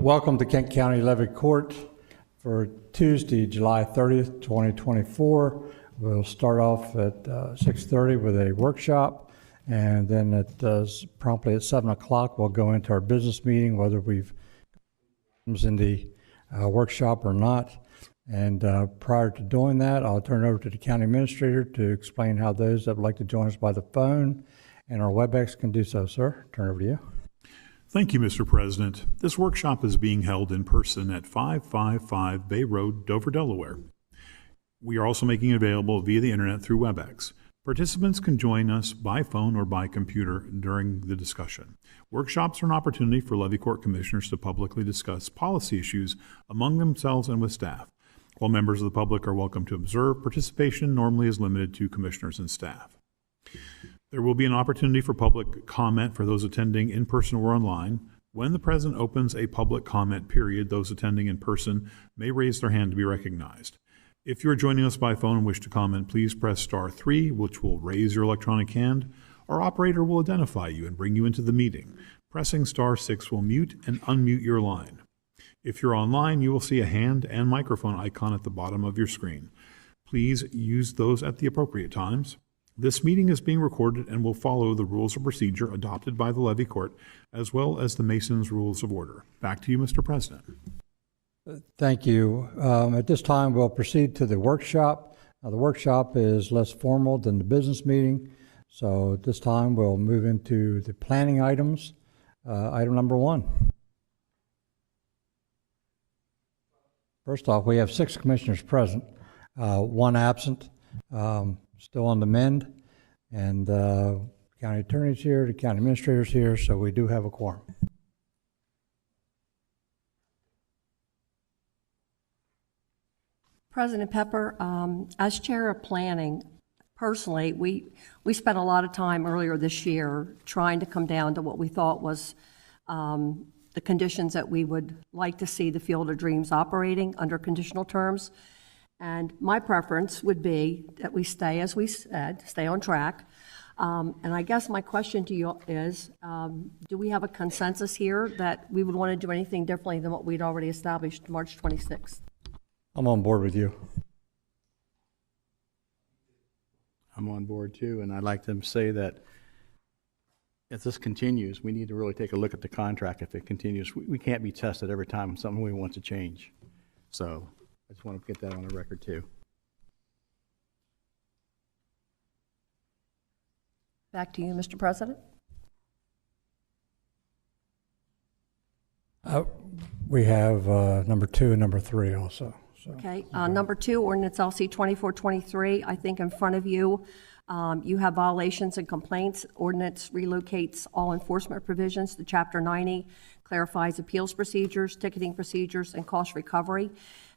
Welcome to Kent County Levy Court for Tuesday, July 30th, 2024. We'll start off at 6:30 with a workshop, and then promptly at 7 o'clock we'll go into our business meeting, whether we've in the workshop or not. And prior to doing that, I'll turn it over to the county administrator to explain how those that would like to join us by the phone and our WebEx can do so. Sir, turn it over to you. Thank you, Mr. President. This workshop is being held in person at 555 Bay Road, Dover, Delaware. We are also making it available via the internet through WebEx. Participants can join us by phone or by computer during the discussion. Workshops are an opportunity for Levy Court Commissioners to publicly discuss policy issues among themselves and with staff. While members of the public are welcome to observe, participation normally is limited to commissioners and staff. There will be an opportunity for public comment for those attending in person or online. When the president opens a public comment period, those attending in person may raise their hand to be recognized. If you are joining us by phone and wish to comment, please press *3, which will raise your electronic hand. Our operator will identify you and bring you into the meeting. Pressing *6 will mute and unmute your line. If you're online, you will see a hand and microphone icon at the bottom of your screen. Please use those at the appropriate times. This meeting is being recorded and will follow the rules of procedure adopted by the Levy Court, as well as the Mason's Rules of Order. Back to you, Mr. President. Thank you. At this time, we'll proceed to the workshop. The workshop is less formal than the business meeting, so at this time, we'll move into the planning items. Item number 1. First off, we have 6 commissioners present, 1 absent. Still on the mend, and county attorney's here, the county administrator's here, so we do have a quorum. President Pepper, as chair of planning, personally, we spent a lot of time earlier this year trying to come down to what we thought was the conditions that we would like to see the Field of Dreams operating under conditional terms. And my preference would be that we stay, as we said, stay on track. And I guess my question to you is, do we have a consensus here that we would want to do anything differently than what we'd already established March 26th? I'm on board with you. I'm on board too, and I'd like to say that if this continues, we need to really take a look at the contract. If it continues, we can't be tested every time something we want to change. So I just want to get that on the record too. Back to you, Mr. President. We have number 2 and number 3 also. So. Okay, number 2, ordinance LC 2423. I think in front of you, you have violations and complaints. Ordinance relocates all enforcement provisions to Chapter 90, clarifies appeals procedures, ticketing procedures, and cost recovery.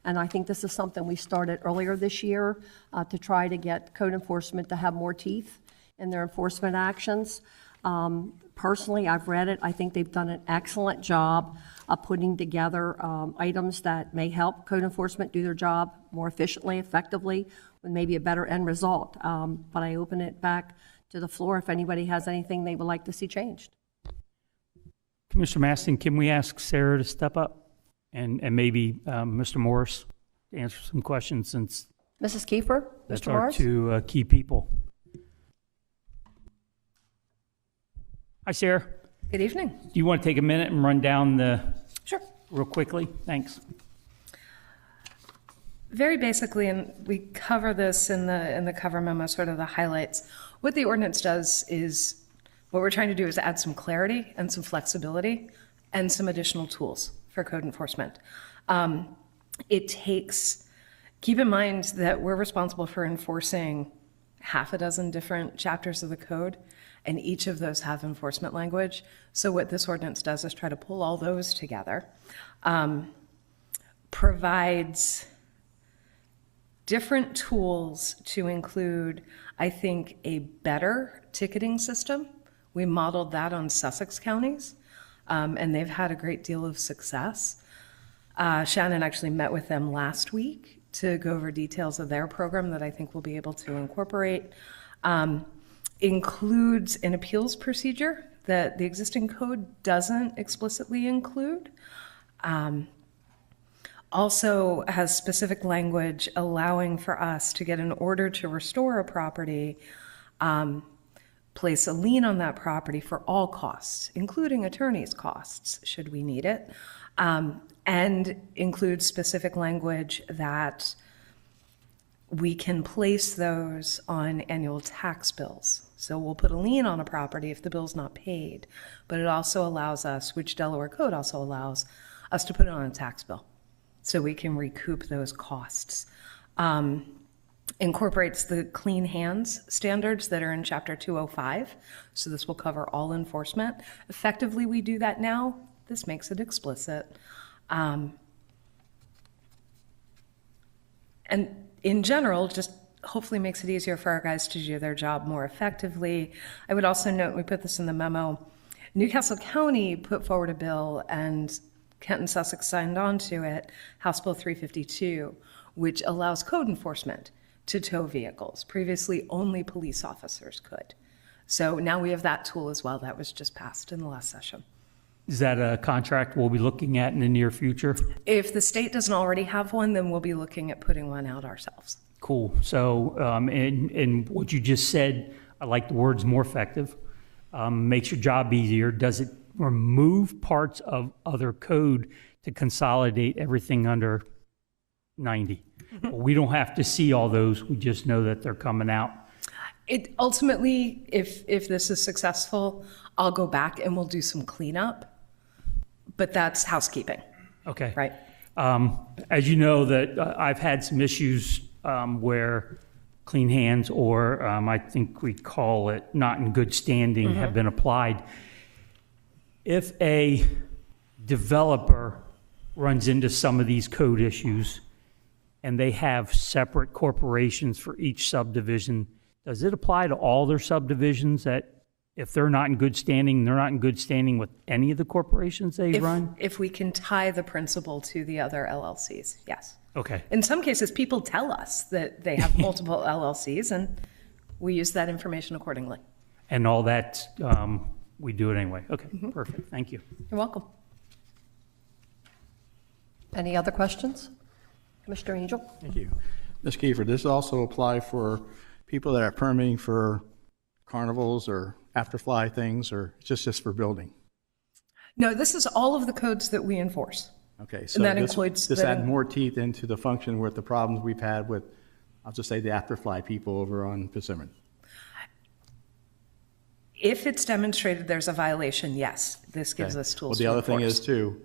And I think this is something we started earlier this year to try to get code enforcement to have more teeth in their enforcement actions. Personally, I've read it. I think they've done an excellent job of putting together items that may help code enforcement do their job more efficiently, effectively, with maybe a better end result. But I open it back to the floor if anybody has anything they would like to see changed. Commissioner Maston, can we ask Sarah to step up? And maybe Mr. Morris to answer some questions, since Mrs. Kiefer, that's Mr. our Morris? 2 key people. Hi, Sarah. Good evening. Do you want to take a minute and run down the Sure. real quickly? Thanks. Very basically, and we cover this in the cover memo, sort of the highlights. What the ordinance does is, what we're trying to do is add some clarity and some flexibility and some additional tools for code enforcement. Keep in mind that we're responsible for enforcing half a dozen different chapters of the code, and each of those have enforcement language. So what this ordinance does is try to pull all those together, provides different tools to include, I think, a better ticketing system. We modeled that on Sussex counties. And they've had a great deal of success. Shannon actually met with them last week to go over details of their program that I think we'll be able to incorporate. Includes an appeals procedure that the existing code doesn't explicitly include. Also has specific language allowing for us to get an order to restore a property, place a lien on that property for all costs, including attorney's costs, should we need it, and includes specific language that we can place those on annual tax bills. So we'll put a lien on a property if the bill's not paid, but it also allows us, which Delaware code also allows, us to put it on a tax bill so we can recoup those costs. Incorporates the clean hands standards that are in Chapter 205, so this will cover all enforcement. Effectively, we do that now. This makes it explicit. And in general, just hopefully makes it easier for our guys to do their job more effectively. I would also note, we put this in the memo, Newcastle County put forward a bill and Kent and Sussex signed on to it, House Bill 352, which allows code enforcement to tow vehicles. Previously, only police officers could. So now we have that tool as well. That was just passed in the last session. Is that a contract we'll be looking at in the near future? If the state doesn't already have one, then we'll be looking at putting one out ourselves. Cool. So, in what you just said, I like the words more effective. Makes your job easier. Does it remove parts of other code to consolidate everything under 90? We don't have to see all those. We just know that they're coming out. It ultimately, if this is successful, I'll go back and we'll do some cleanup, but that's housekeeping, Okay. right? As you know, that I've had some issues where clean hands, or I think we call it not in good standing, have been applied. If a developer runs into some of these code issues and they have separate corporations for each subdivision, does it apply to all their subdivisions that if they're not in good standing, they're not in good standing with any of the corporations they run? If we can tie the principal to the other LLCs, yes. Okay. In some cases, people tell us that they have multiple LLCs, and we use that information accordingly. And all that, we do it anyway. Okay, perfect. Thank you. You're welcome. Any other questions? Commissioner Angel? Thank you. Ms. Kiefer, does this also apply for people that are permitting for carnivals or afterfly things, or just for building? No, this is all of the codes that we enforce. Okay, so that this includes add more teeth into the function with the problems we've had with, I'll just say, the afterfly people over on Persimmon. If it's demonstrated there's a violation, yes, this gives Okay. us tools Well, to the other thing enforce. is too,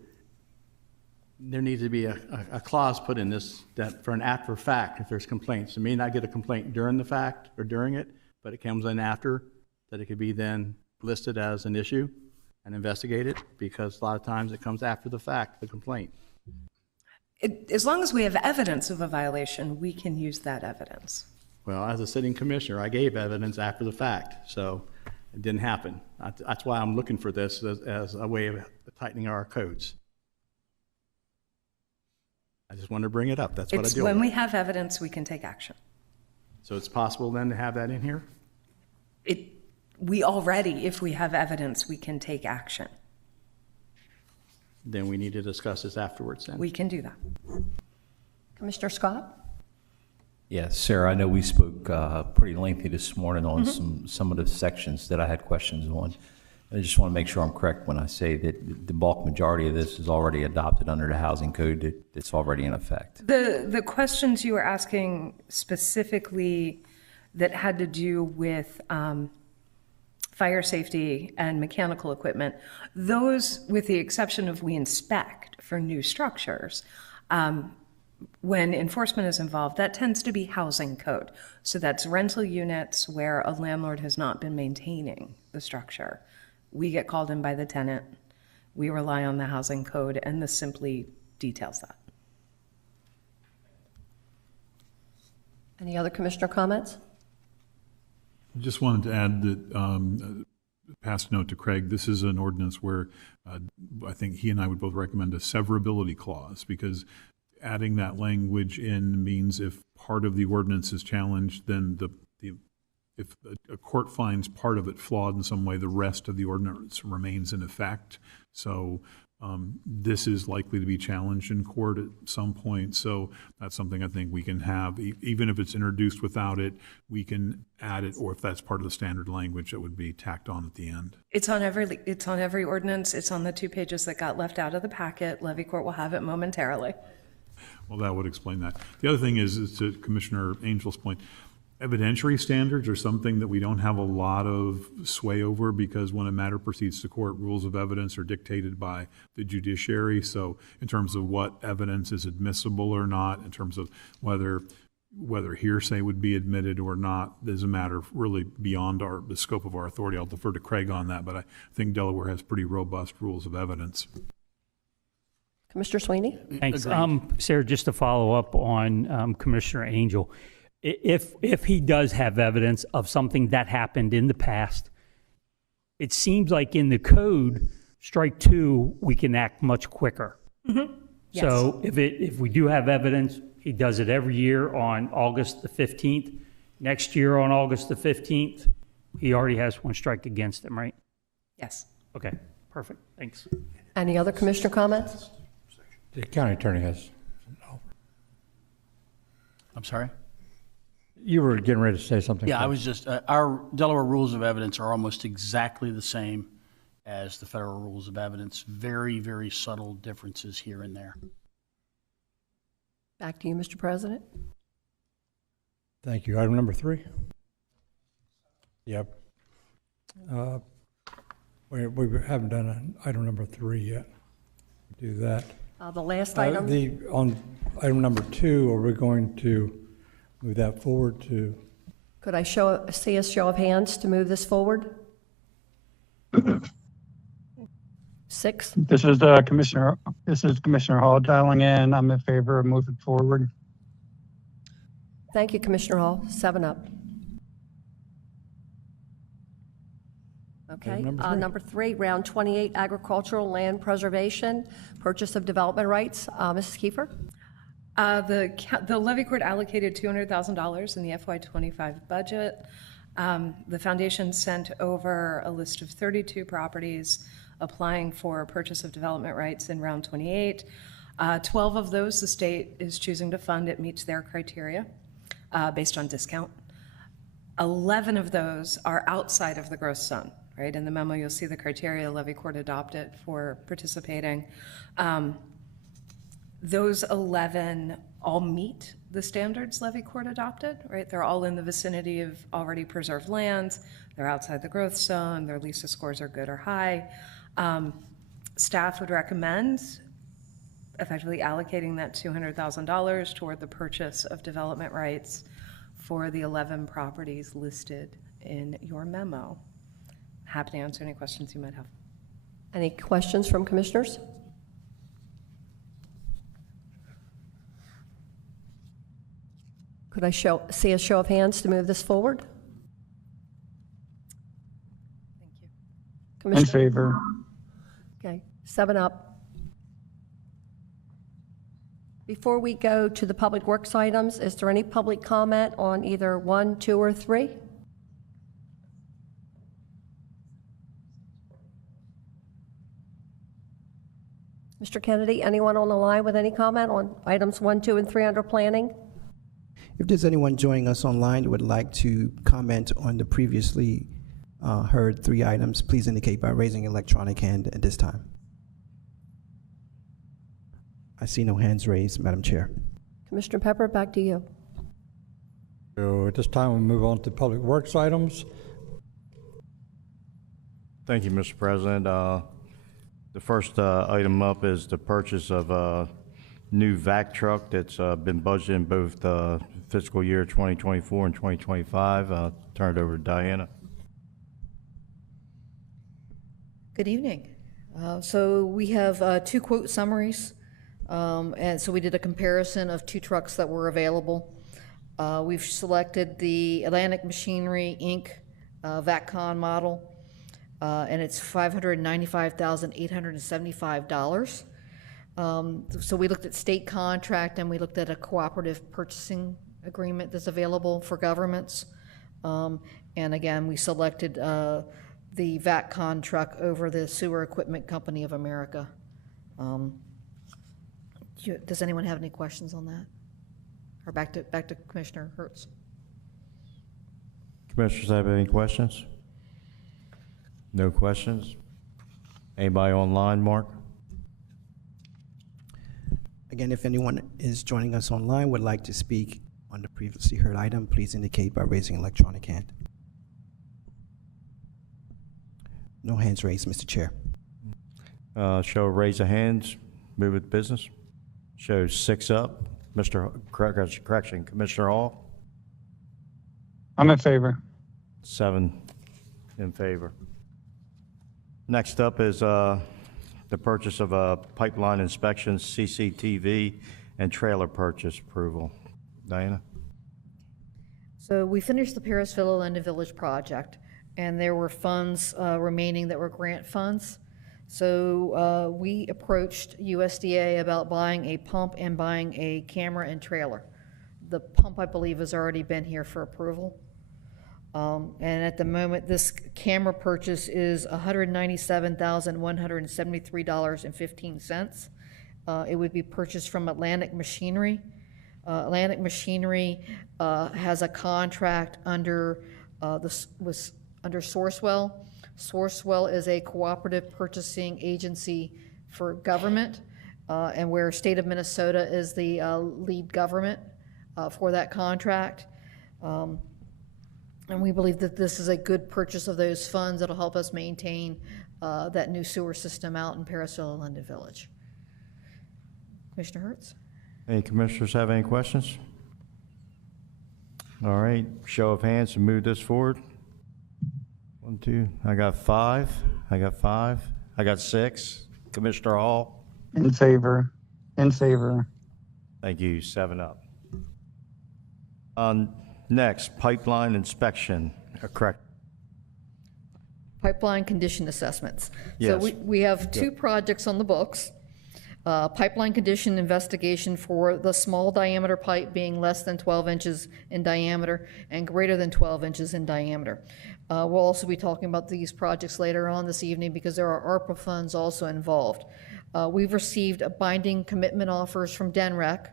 there needs to be a clause put in this that for an after fact, if there's complaints, you may not get a complaint during the fact or during it, but it comes in after, that it could be then listed as an issue and investigated, because a lot of times it comes after the fact, the complaint. As long as we have evidence of a violation, we can use that evidence. Well, as a sitting commissioner, I gave evidence after the fact, so it didn't happen. That's why I'm looking for this as a way of tightening our codes. I just wanted to bring it up. That's what I It's do. when we have evidence, we can take action. So it's possible then to have that in here? We already, if we have evidence, we can take action. Then we need to discuss this afterwards then. We can do that. Commissioner Scott? Yes, Sarah, I know we spoke pretty lengthy this morning on some of the sections that I had questions on. I just want to make sure I'm correct when I say that the bulk majority of this is already adopted under the housing code that's already in effect. The questions you were asking specifically that had to do with fire safety and mechanical equipment, those, with the exception of we inspect for new structures, when enforcement is involved, that tends to be housing code. So that's rental units where a landlord has not been maintaining the structure. We get called in by the tenant. We rely on the housing code, and this simply details that. Any other commissioner comments? Just wanted to add that, pass a note to Craig, this is an ordinance where I think he and I would both recommend a severability clause, because adding that language in means if part of the ordinance is challenged, then if a court finds part of it flawed in some way, the rest of the ordinance remains in effect. So This is likely to be challenged in court at some point, so that's something I think we can have. Even if it's introduced without it, we can add it, or if that's part of the standard language, that would be tacked on at the end. It's on every ordinance. It's on the 2 pages that got left out of the packet. Levy Court will have it momentarily. Well, that would explain that. The other thing is to Commissioner Angel's point, evidentiary standards are something that we don't have a lot of sway over, because when a matter proceeds to court, rules of evidence are dictated by the judiciary. So in terms of what evidence is admissible or not, in terms of whether hearsay would be admitted or not, is a matter really beyond the scope of our authority. I'll defer to Craig on that, but I think Delaware has pretty robust rules of evidence. Commissioner Sweeney? Thanks. Sarah, just to follow up on Commissioner Angel, if he does have evidence of something that happened in the past, it seems like in the code, strike 2, we can act much quicker. Mm-hmm. Yes. So if we do have evidence, he does it every year on August the 15th. Next year on August the 15th, he already has one strike against him, right? Yes. Okay, perfect. Thanks. Any other commissioner comments? The county attorney has. I'm sorry? You were getting ready to say something. Yeah, I was just, our Delaware rules of evidence are almost exactly the same as the federal rules of evidence. Very, very subtle differences here and there. Back to you, Mr. President. Thank you. Item number 3. Yep. We haven't done item number 3 yet. Do that. The last item? On item number 2, are we going to move that forward to? Could I see a show of hands to move this forward? 6? This is Commissioner Hall dialing in. I'm in favor of moving forward. Thank you, Commissioner Hall. 7 up. Okay, number 3, round 28, agricultural land preservation, purchase of development rights. Mrs. Kiefer? The levy court allocated $200,000 in the FY25 budget. The foundation sent over a list of 32 properties applying for purchase of development rights in round 28. 12 of those the state is choosing to fund. It meets their criteria based on discount. 11 of those are outside of the gross zone, right? In the memo, you'll see the criteria levy court adopted for participating. Those 11 all meet the standards levy court adopted, right? They're all in the vicinity of already preserved lands. They're outside the growth zone. Their LISA scores are good or high. Staff would recommend effectively allocating that $200,000 toward the purchase of development rights for the 11 properties listed in your memo. Happy to answer any questions you might have. Any questions from commissioners? Could I see a show of hands to move this forward? Thank you. In Commissioner? favor. Okay, 7 up. Before we go to the public works items, is there any public comment on either 1, 2, or 3? Mr. Kennedy, anyone on the line with any comment on items 1, 2, and 3 under planning? If there's anyone joining us online who would like to comment on the previously heard 3 items, please indicate by raising an electronic hand at this time. I see no hands raised, Madam Chair. Commissioner Pepper, back to you. So at this time, we'll move on to public works items. Thank you, Mr. President. The first item up is the purchase of a new vac truck that's been budgeted in both fiscal year 2024 and 2025. Turn it over to Diana. Good evening. So we have 2 quote summaries, and so we did a comparison of 2 trucks that were available. We've selected the Atlantic Machinery Inc. VACCON model, and it's $595,875. So we looked at state contract and we looked at a cooperative purchasing agreement that's available for governments. And again, we selected the VACCON truck over the Sewer Equipment Company of America Does anyone have any questions on that? Or back to Commissioner Hertz? Commissioners have any questions? No questions? Anybody online, Mark? Again, if anyone is joining us online, would like to speak on the previously heard item, please indicate by raising an electronic hand. No hands raised, Mr. Chair. Show of raise of hands, move with business. Show 6 up. Correction, Commissioner Hall, I'm in favor. 7 in favor. Next up is the purchase of a pipeline inspection, CCTV, and trailer purchase approval. Diana? So we finished the Parisville London Village project, and there were funds remaining that were grant funds. So we approached USDA about buying a pump and buying a camera and trailer. The pump, I believe, has already been here for approval. And at the moment, this camera purchase is $197,173.15. It would be purchased from Atlantic Machinery. Atlantic Machinery has a contract under under Sourcewell. Sourcewell is a cooperative purchasing agency for government, and where state of Minnesota is the lead government for that contract. And we believe that this is a good purchase of those funds that'll help us maintain that new sewer system out in Parisville and London Village. Commissioner Hertz? Any commissioners have any questions? All right, show of hands to move this forward. 1, 2, I got 5. I got 6. Commissioner Hall? In favor. In favor. Thank you, 7 up. Next, pipeline inspection, correct. Pipeline condition assessments. Yes. So we have 2 projects on the books. Pipeline condition investigation for the small diameter pipe being less than 12 inches in diameter and greater than 12 inches in diameter. We'll also be talking about these projects later on this evening because there are ARPA funds also involved. We've received binding commitment offers from DENREC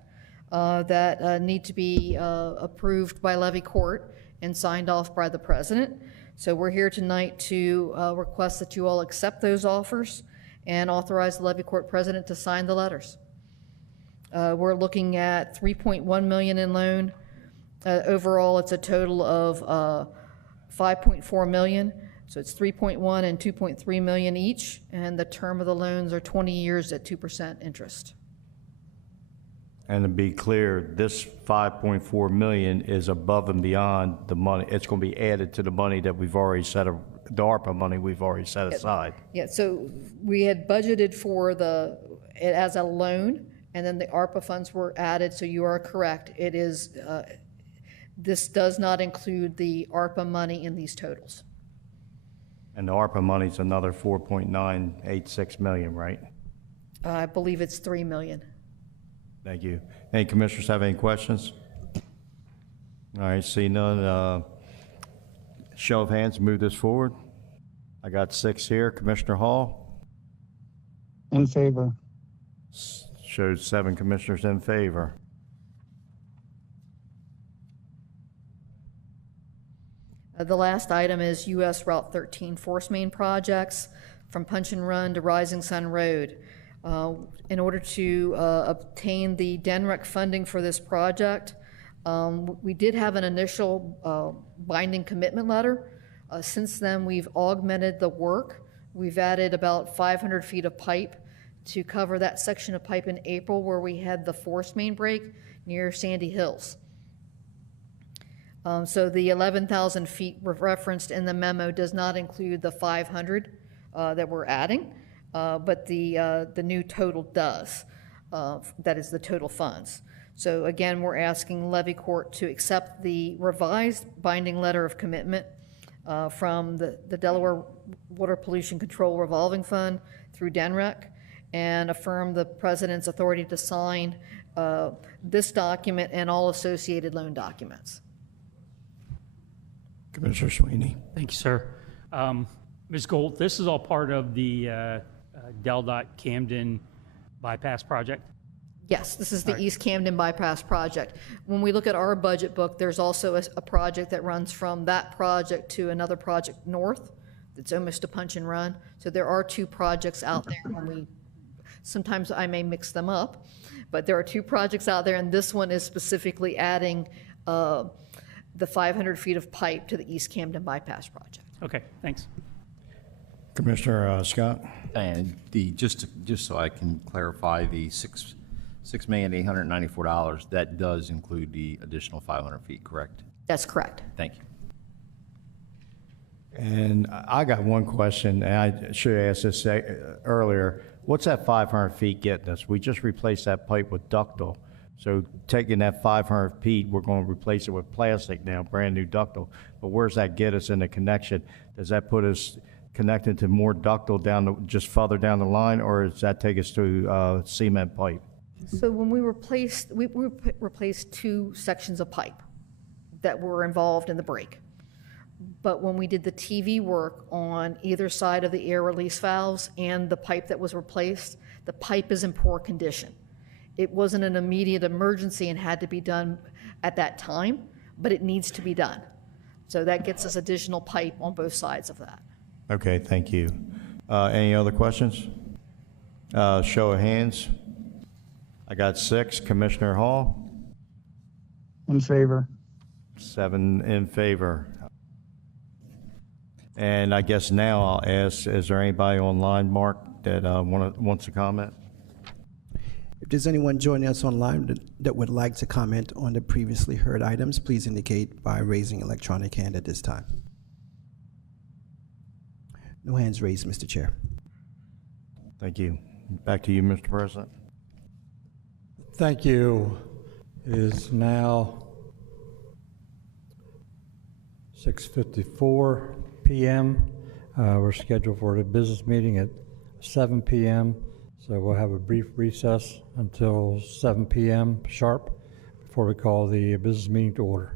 that need to be approved by Levy Court and signed off by the President. So we're here tonight to request that you all accept those offers and authorize the Levy Court President to sign the letters. We're looking at $3.1 million in loan. Overall, it's a total of $5.4 million. So it's 3.1 and 2.3 million each, and the term of the loans are 20 years at 2% interest. And to be clear, this $5.4 million is above and beyond the money. It's going to be added to the money that we've already set, the ARPA money we've already set aside. Yeah, so we had budgeted for it as a loan, and then the ARPA funds were added, so you are correct. It is, this does not include the ARPA money in these totals. And the ARPA money's another 4.986 million, right? I believe it's 3 million. Thank you. Any commissioners have any questions? All right, see none. Show of hands, move this forward. I got 6 here. Commissioner Hall? In favor. Shows 7 commissioners in favor. The last item is US Route 13 force main projects from Punch and Run to Rising Sun Road. In order to obtain the DENREC funding for this project, we did have an initial binding commitment letter. Since then, we've augmented the work. We've added about 500 feet of pipe to cover that section of pipe in April where we had the force main break near Sandy Hills. So the 11,000 feet referenced in the memo does not include the 500 that we're adding, but the new total does. That is the total funds. So again, we're asking Levy Court to accept the revised binding letter of commitment from the Delaware Water Pollution Control Revolving Fund through DENREC and affirm the President's authority to sign this document and all associated loan documents. Commissioner Sweeney. Thank you, sir. Ms. Gold, this is all part of the DelDOT Camden bypass project? Yes, this is the East Camden Bypass Project. When we look at our budget book, there's also a project that runs from that project to another project north. It's almost a punch and run. So there are two projects out there. Sometimes I may mix them up, but there are two projects out there, and this one is specifically adding the 500 feet of pipe to the East Camden Bypass Project. Okay, thanks. Commissioner Scott? And just so I can clarify, the $6,894, that does include the additional 500 feet, correct? That's correct. Thank you. And I got one question, and I should have asked this earlier. What's that 500 feet getting us? We just replaced that pipe with ductile. So taking that 500 feet, we're going to replace it with plastic now, brand new ductile. But where's that get us in the connection? Does that put us connected to more ductile just further down the line, or does that take us to cement pipe? So when we replaced two sections of pipe that were involved in the break. But when we did the TV work on either side of the air release valves and the pipe that was replaced, the pipe is in poor condition. It wasn't an immediate emergency and had to be done at that time, but it needs to be done. So that gets us additional pipe on both sides of that. Okay, thank you. Any other questions? Show of hands. I got 6. Commissioner Hall? In favor. 7 in favor. And I guess now I'll ask, is there anybody online, Mark, that wants to comment? If there's anyone joining us online that would like to comment on the previously heard items, please indicate by raising electronic hand at this time. No hands raised, Mr. Chair. Thank you. Back to you, Mr. President. Thank you. It is now 6:54 p.m. We're scheduled for the business meeting at 7 p.m., so we'll have a brief recess until 7 p.m. sharp before we call the business meeting to order.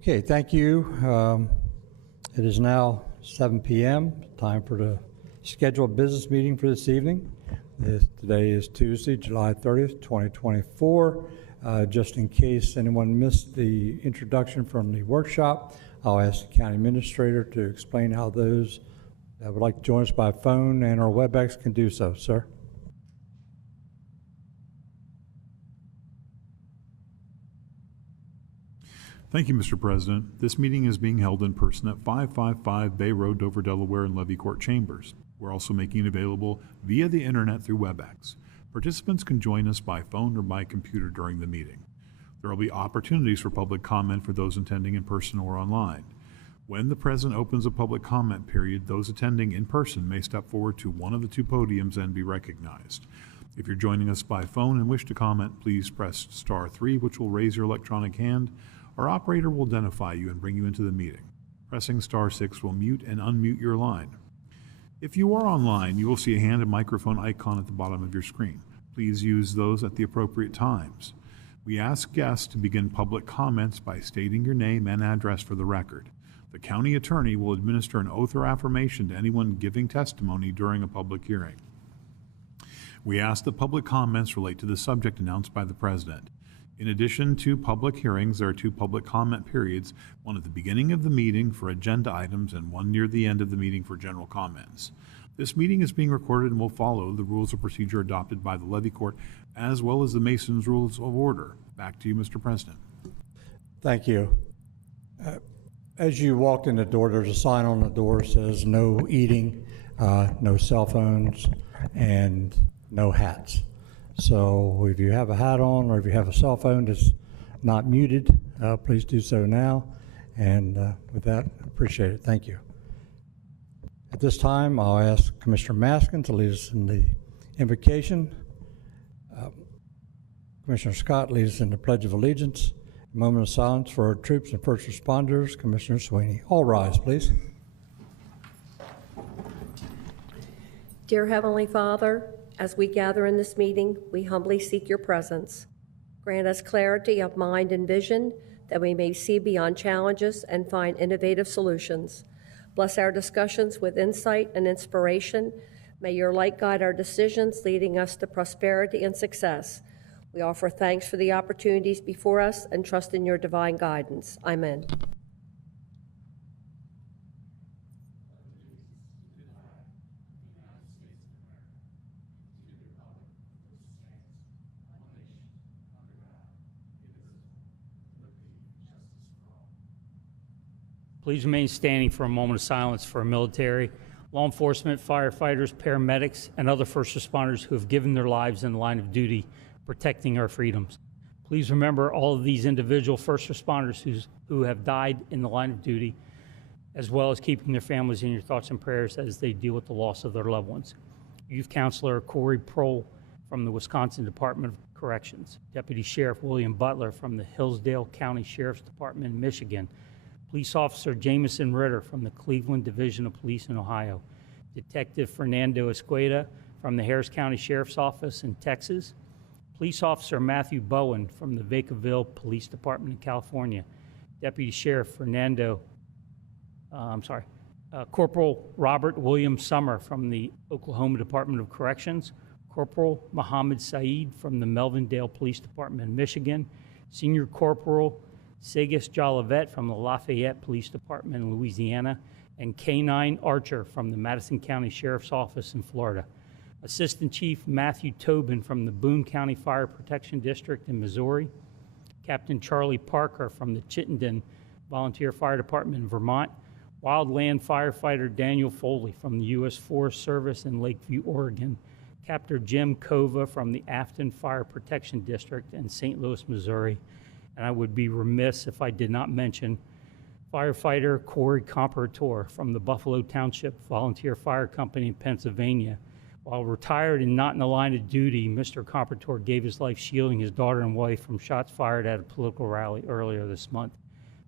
Okay, thank you. It is now 7 p.m., time for the scheduled business meeting for this evening. Today is Tuesday, July 30th, 2024. Just in case anyone missed the introduction from the workshop, I'll ask the county administrator to explain how those that would like to join us by phone and or WebEx can do so. Sir? Thank you, Mr. President. This meeting is being held in person at 555 Bay Road, Dover, Delaware, in Levy Court Chambers. We're also making it available via the internet through WebEx. Participants can join us by phone or by computer during the meeting. There will be opportunities for public comment for those attending in person or online. When the president opens a public comment period, those attending in person may step forward to one of the two podiums and be recognized. If you're joining us by phone and wish to comment, please press *3, which will raise your electronic hand. Our operator will identify you and bring you into the meeting. Pressing *6 will mute and unmute your line. If you are online, you will see a hand and microphone icon at the bottom of your screen. Please use those at the appropriate times. We ask guests to begin public comments by stating your name and address for the record. The county attorney will administer an oath or affirmation to anyone giving testimony during a public hearing. We ask that public comments relate to the subject announced by the president. In addition to public hearings, there are 2 public comment periods, one at the beginning of the meeting for agenda items and one near the end of the meeting for general comments. This meeting is being recorded and will follow the rules of procedure adopted by the Levy Court, as well as the Mason's Rules of Order. Back to you, Mr. President. Thank you. As you walked in the door, there's a sign on the door that says no eating, no cell phones, and no hats. So if you have a hat on or if you have a cell phone that's not muted, please do so now. And with that, appreciate it. Thank you. At this time, I'll ask Commissioner Maskin to lead us in the invocation. Commissioner Scott leads us in the Pledge of Allegiance. A moment of silence for our troops and first responders. Commissioner Sweeney. All rise, please. Dear Heavenly Father, as we gather in this meeting, we humbly seek your presence. Grant us clarity of mind and vision that we may see beyond challenges and find innovative solutions. Bless our discussions with insight and inspiration. May your light guide our decisions, leading us to prosperity and success. We offer thanks for the opportunities before us and trust in your divine guidance. Amen. Please remain standing for a moment of silence for our military, law enforcement, firefighters, paramedics, and other first responders who have given their lives in the line of duty protecting our freedoms. Please remember all of these individual first responders who have died in the line of duty, as well as keeping their families in your thoughts and prayers as they deal with the loss of their loved ones. Youth Counselor Corey Prohl from the Wisconsin Department of Corrections, Deputy Sheriff William Butler from the Hillsdale County Sheriff's Department in Michigan, Police Officer Jamison Ritter from the Cleveland Division of Police in Ohio, Detective Fernando Escueda from the Harris County Sheriff's Office in Texas, Police Officer Matthew Bowen from the Vacaville Police Department in California, Deputy Sheriff Corporal Robert William Summer from the Oklahoma Department of Corrections, Corporal Muhammad Saeed from the Melvindale Police Department in Michigan, Senior Corporal Segas Jolivet from the Lafayette Police Department in Louisiana, and K-9 Archer from the Madison County Sheriff's Office in Florida. Assistant Chief Matthew Tobin from the Boone County Fire Protection District in Missouri, Captain Charlie Parker from the Chittenden Volunteer Fire Department in Vermont, Wildland Firefighter Daniel Foley from the U.S. Forest Service in Lakeview, Oregon, Captain Jim Kova from the Afton Fire Protection District in St. Louis, Missouri, and I would be remiss if I did not mention firefighter Corey Comparator from the Buffalo Township Volunteer Fire Company in Pennsylvania. While retired and not in the line of duty, Mr. Comparator gave his life shielding his daughter and wife from shots fired at a political rally earlier this month.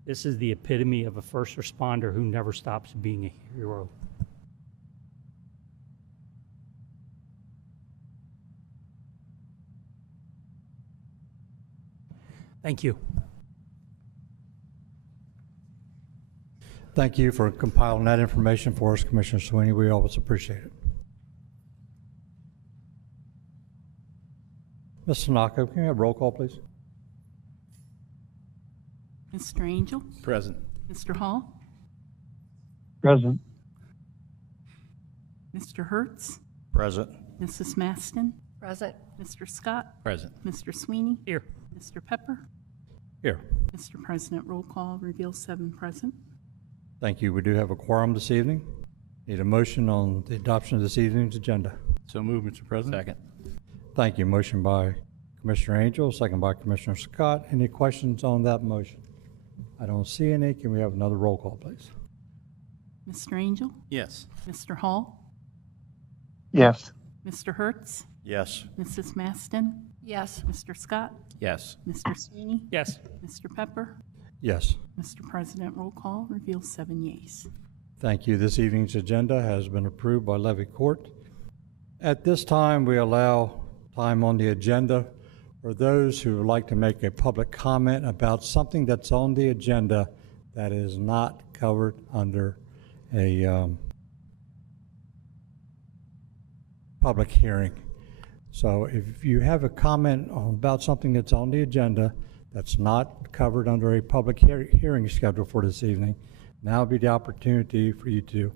This is the epitome of a first responder who never stops being a hero. Thank you. Thank you for compiling that information for us, Commissioner Sweeney. We always appreciate it. Ms. Tanaka, can we have roll call, please? Mr. Angel? Present. Mr. Hall? Present. Mr. Hertz? Present. Mrs. Maston? Present. Mr. Scott? Present. Mr. Sweeney? Here. Mr. Pepper? Here. Mr. President, roll call reveals 7 present. Thank you. We do have a quorum this evening. Need a motion on the adoption of this evening's agenda. So move, Mr. President. Second. Thank you. Motion by Commissioner Angel, second by Commissioner Scott. Any questions on that motion? I don't see any. Can we have another roll call, please? Mr. Angel? Yes. Mr. Hall? Yes. Mr. Hertz? Yes. Mrs. Maston? Yes. Mr. Scott? Yes. Mr. Sweeney? Yes. Mr. Pepper? Yes. Mr. President, roll call reveals 7 yeas. Thank you. This evening's agenda has been approved by Levy Court. At this time, we allow time on the agenda for those who would like to make a public comment about something that's on the agenda that is not covered under a public hearing. So if you have a comment about something that's on the agenda that's not covered under a public hearing schedule for this evening, now would be the opportunity for you to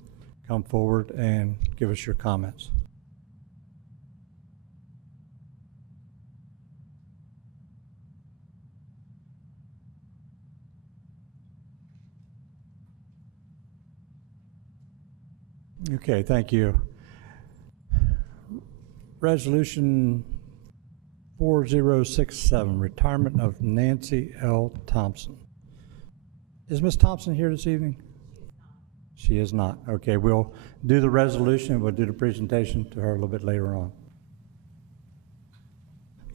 come forward and give us your comments. Okay, thank you. Resolution 4067, retirement of Nancy L. Thompson. Is Ms. Thompson here this evening? She is not. Okay, we'll do the resolution. We'll do the presentation to her a little bit later on.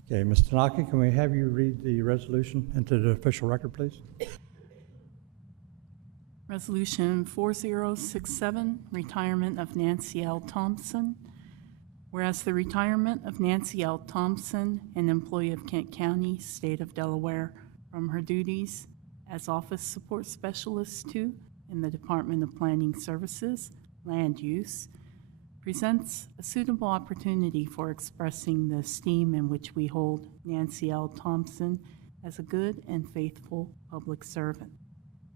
Okay, Ms. Tanaka, can we have you read the resolution into the official record, please? Resolution 4067, retirement of Nancy L. Thompson. Whereas the retirement of Nancy L. Thompson, an employee of Kent County, State of Delaware, from her duties as Office Support Specialist 2 in the Department of Planning Services, Land Use, presents a suitable opportunity for expressing the esteem in which we hold Nancy L. Thompson as a good and faithful public servant.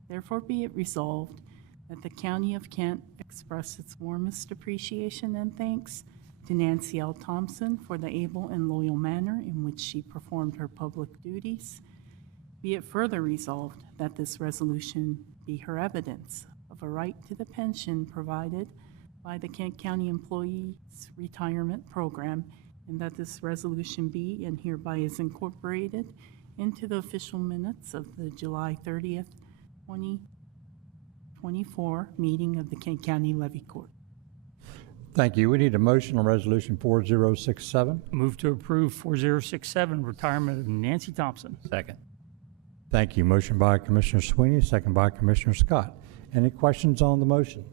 Therefore be it resolved that the County of Kent express its warmest appreciation and thanks to Nancy L. Thompson for the able and loyal manner in which she performed her public duties. Be it further resolved that this resolution be her evidence of a right to the pension provided by the Kent County Employees Retirement Program, and that this resolution be and hereby is incorporated into the official minutes of the July 30th, 2024 meeting of the Kent County Levy Court. Thank you. We need a motion on resolution 4067. Move to approve 4067, retirement of Nancy Thompson. Second. Thank you. Motion by Commissioner Sweeney, second by Commissioner Scott. Any questions on the motion?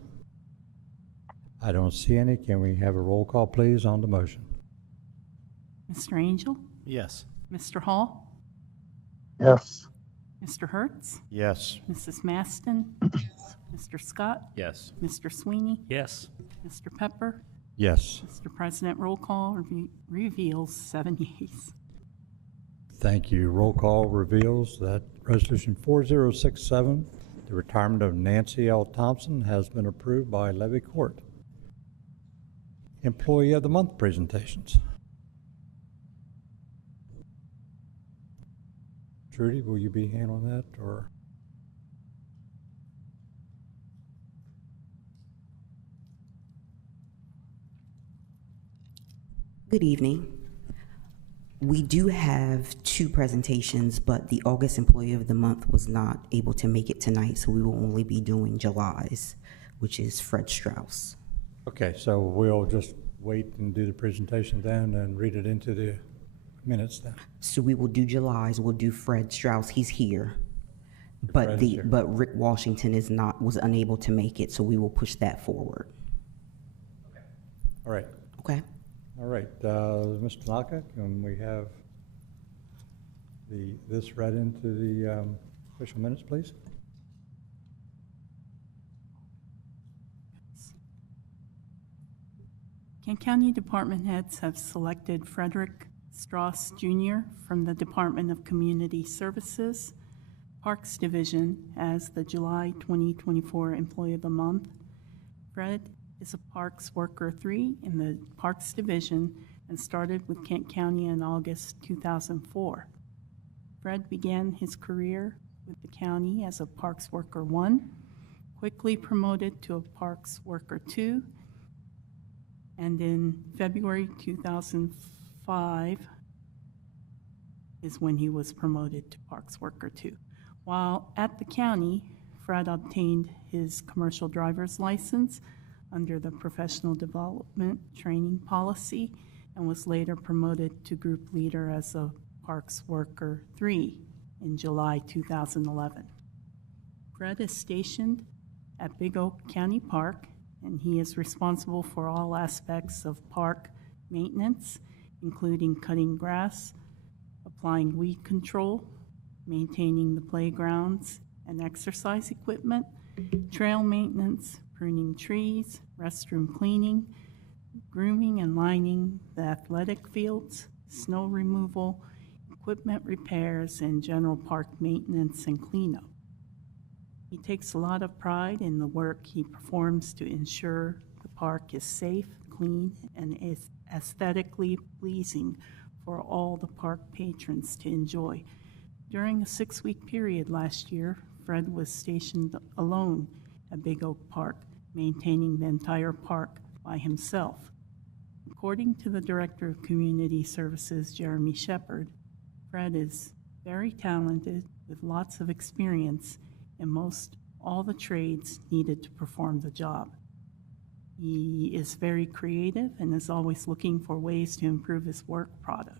I don't see any. Can we have a roll call, please, on the motion? Mr. Angel? Yes. Mr. Hall? Yes. Mr. Hertz? Yes. Mrs. Maston? Mr. Scott? Yes. Mr. Sweeney? Yes. Mr. Pepper? Yes. Mr. President, roll call reveals 7 yeas. Thank you. Roll call reveals that resolution 4067, the retirement of Nancy L. Thompson, has been approved by Levy Court. Employee of the Month presentations. Trudy, will you be handling that, or? Good evening. We do have 2 presentations, but the August Employee of the Month was not able to make it tonight, so we will only be doing July's, which is Fred Strauss. Okay, so we'll just wait and do the presentation then and read it into the minutes then. So we will do July's, we'll do Fred Strauss, he's here. But Rick Washington was unable to make it, so we will push that forward. All right. Okay. All right, Mr. Tanaka, can we have this read into the official minutes, please? Kent County department heads have selected Frederick Strauss Jr. from the Department of Community Services, Parks Division, as the July 2024 Employee of the Month. Fred is a Parks Worker 3 in the Parks Division and started with Kent County in August 2004. Fred began his career with the county as a Parks Worker 1, quickly promoted to a Parks Worker 2, and in February 2005 is when he was promoted to Parks Worker 2. While at the county, Fred obtained his commercial driver's license under the Professional Development Training Policy and was later promoted to group leader as a Parks Worker 3 in July 2011. Fred is stationed at Big Oak County Park, and he is responsible for all aspects of park maintenance, including cutting grass, applying weed control, maintaining the playgrounds and exercise equipment, trail maintenance, pruning trees, restroom cleaning, grooming and lining the athletic fields, snow removal, equipment repairs, and general park maintenance and cleanup. He takes a lot of pride in the work he performs to ensure the park is safe, clean, and is aesthetically pleasing for all the park patrons to enjoy. During a 6-week period last year, Fred was stationed alone at Big Oak Park, maintaining the entire park by himself. According to the Director of Community Services, Jeremy Shepard, Fred is very talented with lots of experience in most all the trades needed to perform the job. He is very creative and is always looking for ways to improve his work product.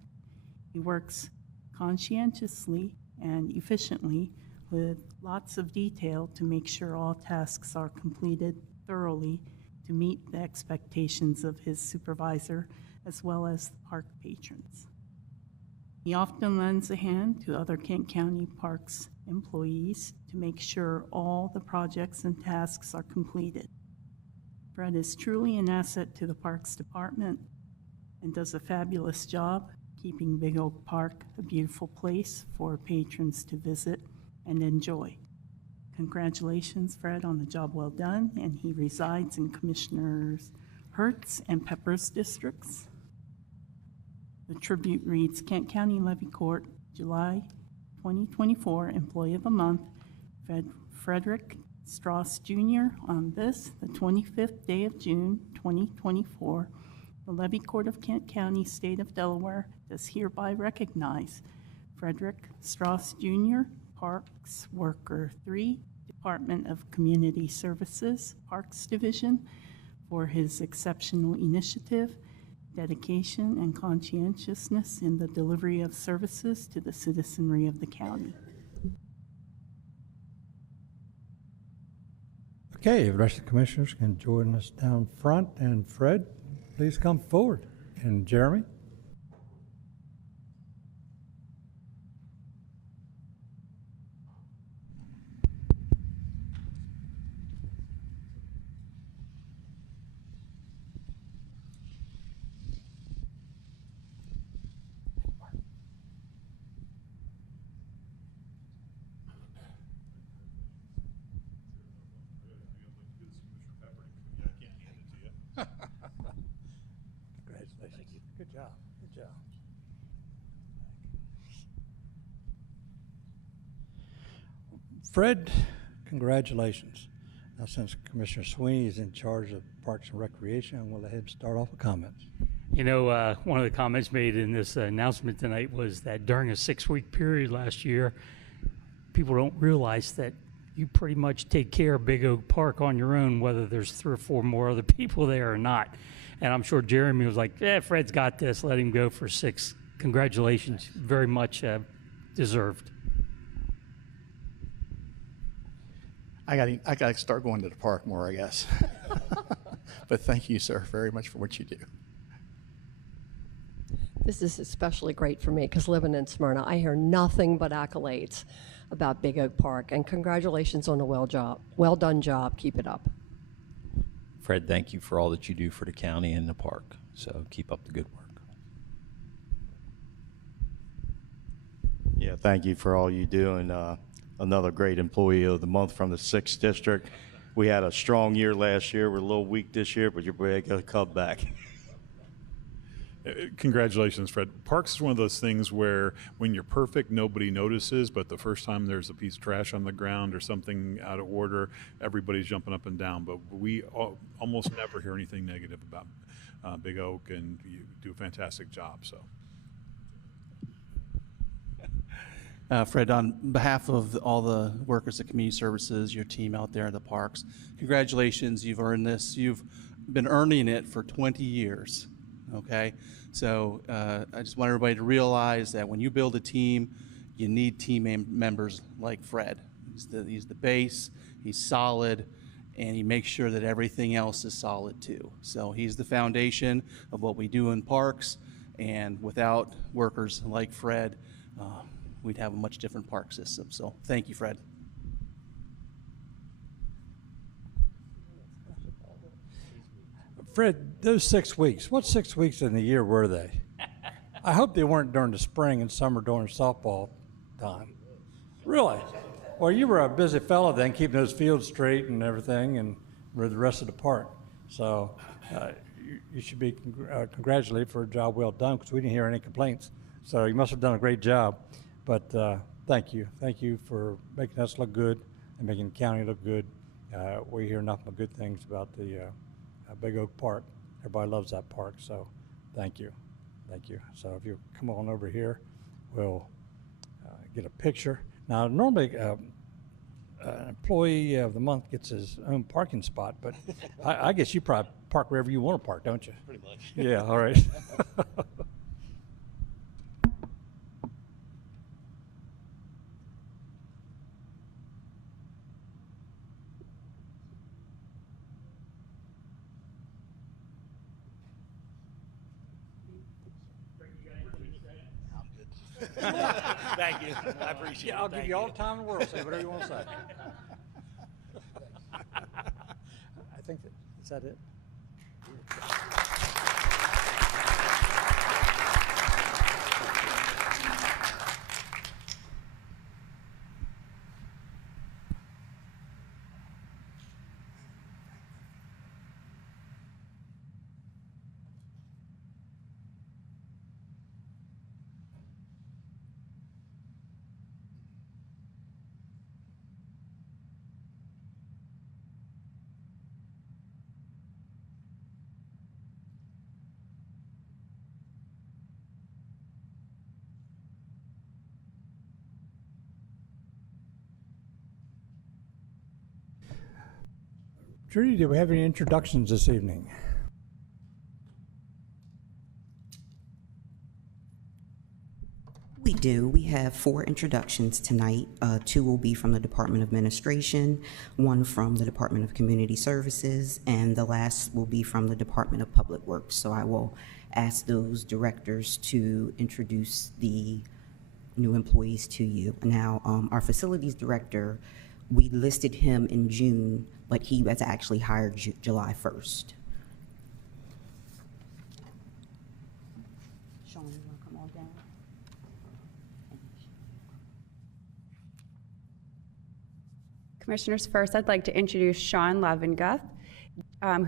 He works conscientiously and efficiently with lots of detail to make sure all tasks are completed thoroughly to meet the expectations of his supervisor as well as park patrons. He often lends a hand to other Kent County Parks employees to make sure all the projects and tasks are completed. Fred is truly an asset to the Parks Department and does a fabulous job keeping Big Oak Park a beautiful place for patrons to visit and enjoy. Congratulations, Fred, on the job well done, and he resides in Commissioners Hertz and Peppers districts. The tribute reads, Kent County Levy Court, July 2024, Employee of the Month, Frederick Strauss Jr. On this, the 25th day of June, 2024, the Levy Court of Kent County, State of Delaware, does hereby recognize Frederick Strauss Jr., Parks Worker 3, Department of Community Services, Parks Division, for his exceptional initiative, dedication, and conscientiousness in the delivery of services to the citizenry of the county. Okay, the rest of the commissioners can join us down front, and Fred, please come forward. And Jeremy? Congratulations. Good job. Good job. Fred, congratulations. Now, since Commissioner Sweeney is in charge of Parks and Recreation, we'll let him start off with comments. You know, one of the comments made in this announcement tonight was that during a 6-week period last year, people don't realize that you pretty much take care of Big Oak Park on your own, whether there's 3 or 4 more other people there or not. And I'm sure Jeremy was like, Fred's got this, let him go for 6. Congratulations, very much deserved. I got to start going to the park more, I guess. But thank you, sir, very much for what you do. This is especially great for me because living in Smyrna, I hear nothing but accolades about Big Oak Park, and congratulations on a well done job. Keep it up. Fred, thank you for all that you do for the county and the park. So keep up the good work. Yeah, thank you for all you do, and another great employee of the month from the 6th District. We had a strong year last year. We're a little weak this year, but you're ready to come back. Congratulations, Fred. Parks is one of those things where when you're perfect, nobody notices, but the first time there's a piece of trash on the ground or something out of order, everybody's jumping up and down. But we almost never hear anything negative about Big Oak, and you do a fantastic job. So, Fred, on behalf of all the workers at Community Services, your team out there at the parks, congratulations, you've earned this. You've been earning it for 20 years, okay? So I just want everybody to realize that when you build a team, you need team members like Fred. He's the base, he's solid, and he makes sure that everything else is solid too. So he's the foundation of what we do in parks, and without workers like Fred, we'd have a much different park system. So thank you, Fred. Fred, those 6 weeks, what 6 weeks in the year were they? I hope they weren't during the spring and summer during softball time. Really? Well, you were a busy fellow then, keeping those fields straight and everything, and with the rest of the park. So you should be congratulated for a job well done, because we didn't hear any complaints. So you must have done a great job. But thank you. Thank you for making us look good and making the county look good. We hear nothing but good things about the Big Oak Park. Everybody loves that park, so thank you. Thank you. So if you come on over here, we'll get a picture. Now, normally an employee of the month gets his own parking spot, but I guess you probably park wherever you want to park, don't you? Pretty much. Yeah, all right. Thank you. I appreciate it. Yeah, I'll give you all the time in the world. Say whatever you want to say. I think is that it? Judy, do we have any introductions this evening? We do. We have 4 introductions tonight. 2 will be from the Department of Administration, 1 from the Department of Community Services, and the last will be from the Department of Public Works. So I will ask those directors to introduce the new employees to you. Now, our facilities director, we listed him in June, but he was actually hired July 1st. Sean, you want to come on down? Commissioners, first I'd like to introduce Sean Levenguth,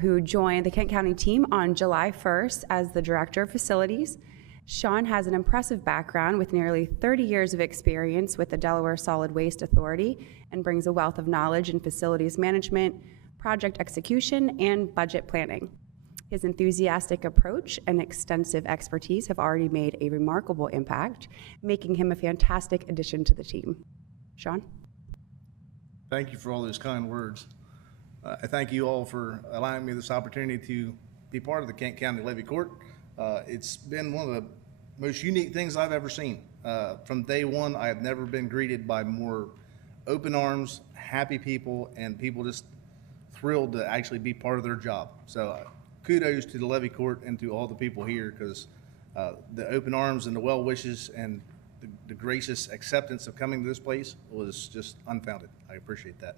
who joined the Kent County team on July 1st as the Director of Facilities. Sean has an impressive background with nearly 30 years of experience with the Delaware Solid Waste Authority and brings a wealth of knowledge in facilities management, project execution, and budget planning. His enthusiastic approach and extensive expertise have already made a remarkable impact, making him a fantastic addition to the team. Sean? Thank you for all those kind words. I thank you all for allowing me this opportunity to be part of the Kent County Levy Court. It's been one of the most unique things I've ever seen. From day one, I have never been greeted by more open arms, happy people, and people just thrilled to actually be part of their job. So kudos to the Levy Court and to all the people here, because the open arms and the well wishes and the gracious acceptance of coming to this place was just unfounded. I appreciate that.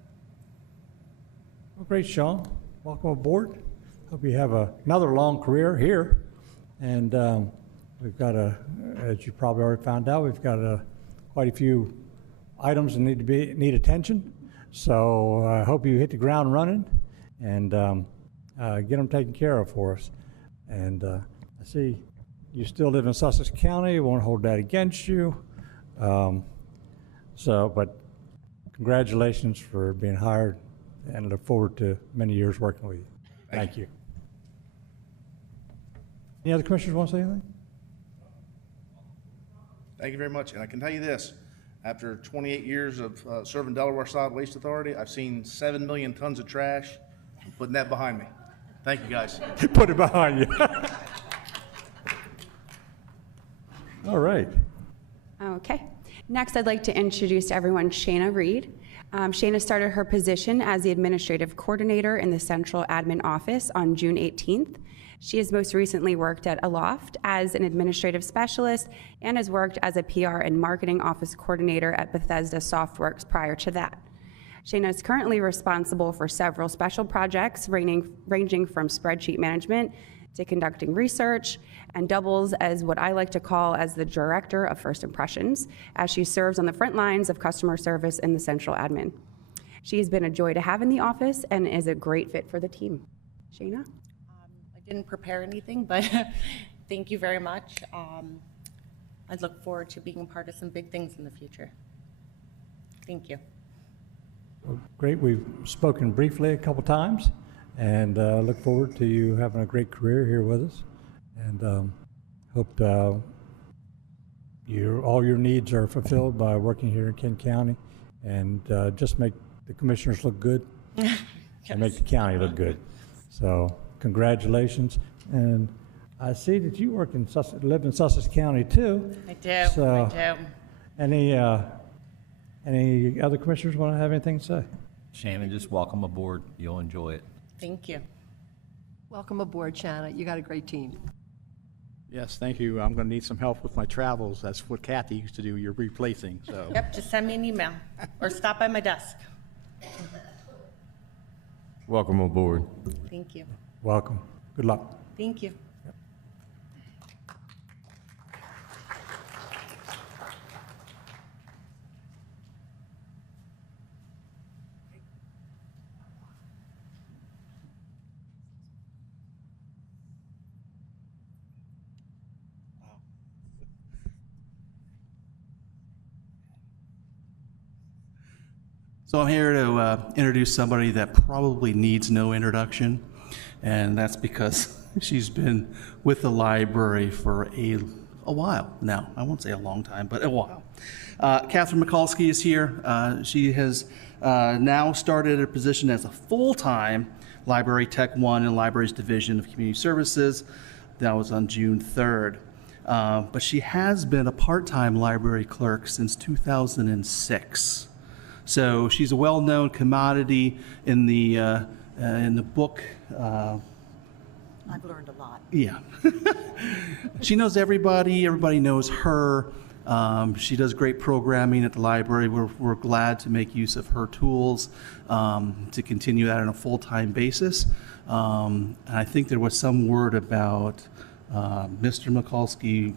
Well, great, Sean. Welcome aboard. hope you have another long career here. And we've got as you probably already found out, we've got quite a few items that need attention. So I hope you hit the ground running and get them taken care of for us. And I see you still live in Sussex County. Won't hold that against you. But congratulations for being hired, and look forward to many years working with you. Thank you. Any other commissioners want to say anything? Thank you very much. And I can tell you this, after 28 years of serving Delaware Solid Waste Authority, I've seen 7 million tons of trash. I'm putting that behind me. Thank you, guys. Put it behind you. All right. Okay. Next, I'd like to introduce to everyone Shayna Reed. Shayna started her position as the administrative coordinator in the central admin office on June 18th. She has most recently worked at Aloft as an administrative specialist and has worked as a PR and marketing office coordinator at Bethesda Softworks prior to that. Shayna is currently responsible for several special projects ranging from spreadsheet management to conducting research, and doubles as what I like to call as the director of first impressions, as she serves on the front lines of customer service in the central admin. She has been a joy to have in the office and is a great fit for the team. Shayna? I didn't prepare anything, but thank you very much. I look forward to being a part of some big things in the future. Thank you. Well, great. We've spoken briefly a couple times, and look forward to you having a great career here with us. And hope all your needs are fulfilled by working here in Kent County, and just make the commissioners look good and make the county look good. So congratulations. And I see that you live in Sussex County too. I do. So I do. Any other commissioners want to have anything to say? Shannon, just welcome aboard. You'll enjoy it. Thank you. Welcome aboard, Shannon. You got a great team. Yes, thank you. I'm going to need some help with my travels. That's what Kathy used to do. You're replacing, so. Yep, just send me an email or stop by my desk. Welcome aboard. Thank you. Welcome. Good luck. Thank you. So I'm here to introduce somebody that probably needs no introduction, and that's because she's been with the library for a while now. I won't say a long time, but a while. Catherine Mikulski is here. She has now started a position as a full-time Library Tech 1 in Libraries Division of Community Services. That was on June 3rd. But she has been a part-time library clerk since 2006. So she's a well-known commodity in the book. I've learned a lot. Yeah. She knows everybody. Everybody knows her. She does great programming at the library. We're glad to make use of her tools to continue that on a full-time basis. And I think there was some word about Mr. Mikulski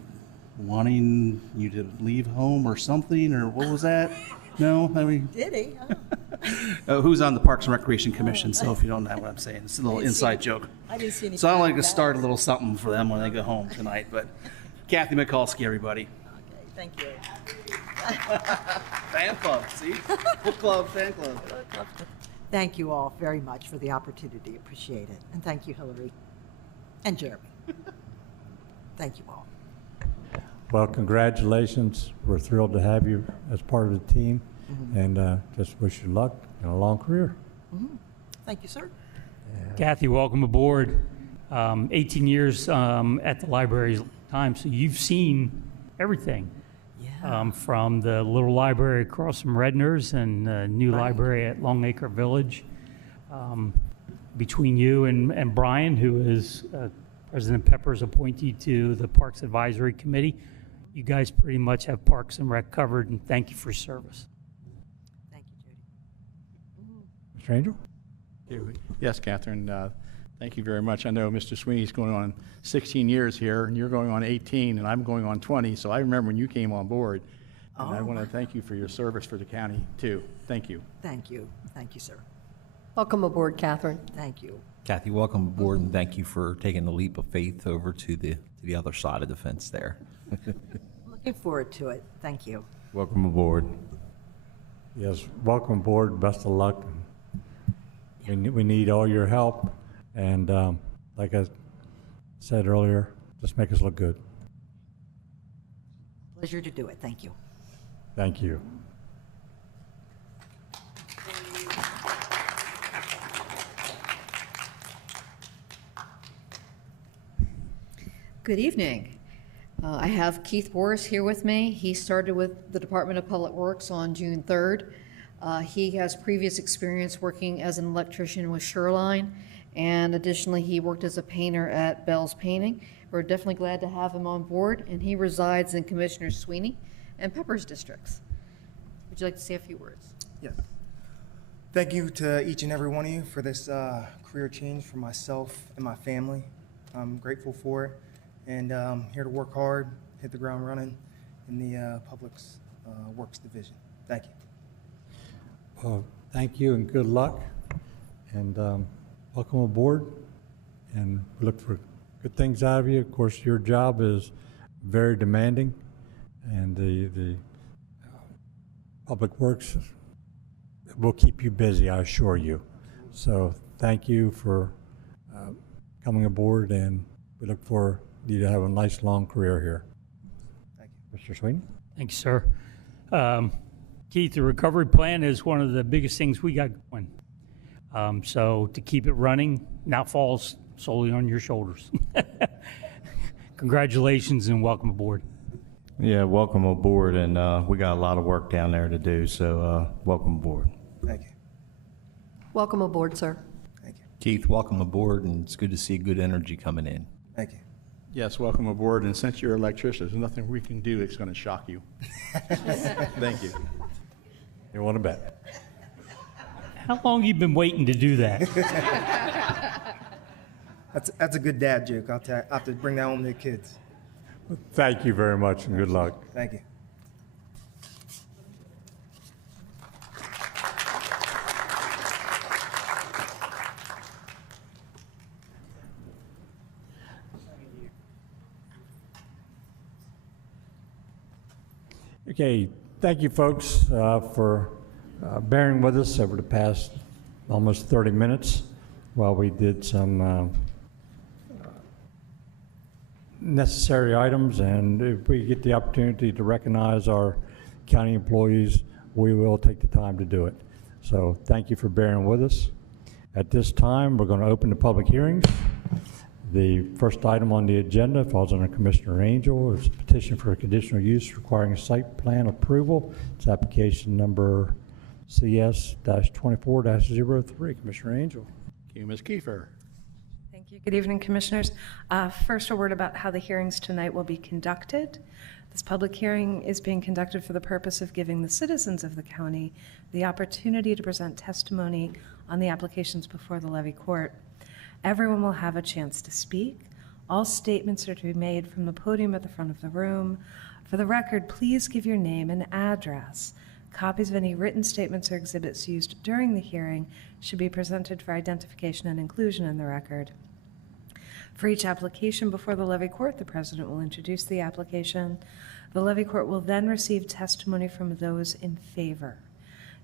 wanting you to leave home or something, or what was that? No, I mean. Did he? Who's on the Parks and Recreation Commission? So if you don't know what I'm saying, it's a little inside joke. I didn't see any. So I like to start a little something for them when they go home tonight. But Kathy Mikulski, everybody. Okay, thank you. Fan club, see? Book club, fan club. Thank you all very much for the opportunity. Appreciate it. And thank you, Hillary and Jeremy. Thank you all. Well, congratulations. We're thrilled to have you as part of the team, and just wish you luck and a long career. Thank you, sir. Kathy, welcome aboard. 18 years at the library's time, so you've seen everything. Yeah. From the little library across from Redner's and the new library at Longacre Village. Between you and Brian, who is President Pepper's appointee to the Parks Advisory Committee, you guys pretty much have Parks and Rec covered, and thank you for your service. Thank you, Judy. Mr. Angel? Yes, Catherine. Thank you very much. I know Mr. Sweeney's going on 16 years here, and you're going on 18, and I'm going on 20, so I remember when you came on board. And I want to thank you for your service for the county, too. Thank you. Thank you. Thank you, sir. Welcome aboard, Catherine. Thank you. Kathy, welcome aboard, and thank you for taking the leap of faith over to the other side of the fence there. Looking forward to it. Thank you. Welcome aboard. Yes, welcome aboard, best of luck. We need all your help, and like I said earlier, just make us look good. Pleasure to do it. Thank you. Thank you. Good evening. I have Keith Boris here with me. He started with the Department of Public Works on June 3rd. He has previous experience working as an electrician with Shoreline, and additionally, he worked as a painter at Bell's Painting. We're definitely glad to have him on board, and he resides in Commissioner Sweeney and Peppers districts. Would you like to say a few words? Yes. Thank you to each and every one of you for this career change for myself and my family. I'm grateful for it, and I'm here to work hard, hit the ground running in the Public Works Division. Thank you. Well, thank you and good luck, and welcome aboard, and we look for good things out of you. Of course, your job is very demanding, and the Public Works will keep you busy, I assure you. So thank you for coming aboard, and we look for you to have a nice long career here. Thank you. Mr. Sweeney? Thanks, sir. Keith, the recovery plan is one of the biggest things we got going. So to keep it running now falls solely on your shoulders. Congratulations and welcome aboard. Yeah, welcome aboard, and we got a lot of work down there to do, so welcome aboard. Thank you. Welcome aboard, sir. Thank you. Keith, welcome aboard, and it's good to see good energy coming in. Thank you. Yes, welcome aboard, and since you're an electrician, there's nothing we can do that's going to shock you. Thank you. You want to bet? How long you been waiting to do that? That's a good dad joke. I'll have to bring that home to the kids. Thank you very much, and good luck. Thank you. Okay, thank you, folks, for bearing with us over the past almost 30 minutes while we did some necessary items, and if we get the opportunity to recognize our county employees, we will take the time to do it. So thank you for bearing with us. At this time, we're going to open the public hearings. The first item on the agenda falls under Commissioner Angel. It's a petition for a conditional use requiring site plan approval. It's application number CS-24-03. Commissioner Angel. Thank you, Ms. Kiefer. Thank you. Good evening, Commissioners. First, a word about how the hearings tonight will be conducted. This public hearing is being conducted for the purpose of giving the citizens of the county the opportunity to present testimony on the applications before the levy court. Everyone will have a chance to speak. All statements are to be made from the podium at the front of the room. For the record, please give your name and address. Copies of any written statements or exhibits used during the hearing should be presented for identification and inclusion in the record. For each application before the levy court, the president will introduce the application. The levy court will then receive testimony from those in favor.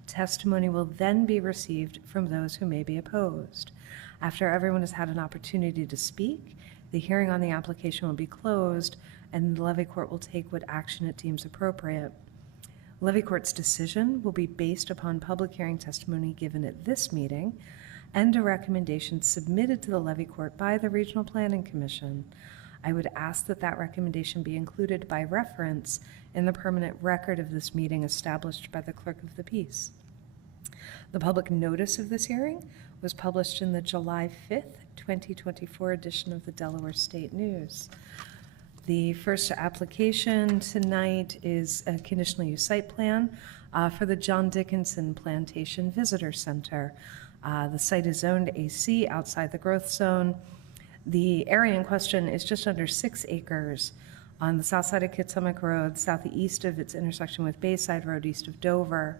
Testimony will then be received from those who may be opposed. After everyone has had an opportunity to speak, the hearing on the application will be closed, and the levy court will take what action it deems appropriate. Levy court's decision will be based upon public hearing testimony given at this meeting and a recommendation submitted to the levy court by the Regional Planning Commission. I would ask that that recommendation be included by reference in the permanent record of this meeting established by the Clerk of the Peace. The public notice of this hearing was published in the July 5th, 2024 edition of the Delaware State News. The first application tonight is a conditional use site plan for the John Dickinson Plantation Visitor Center. The site is zoned AC outside the growth zone. The area in question is just under 6 acres on the south side of Kitsummick Road, southeast of its intersection with Bayside Road, east of Dover.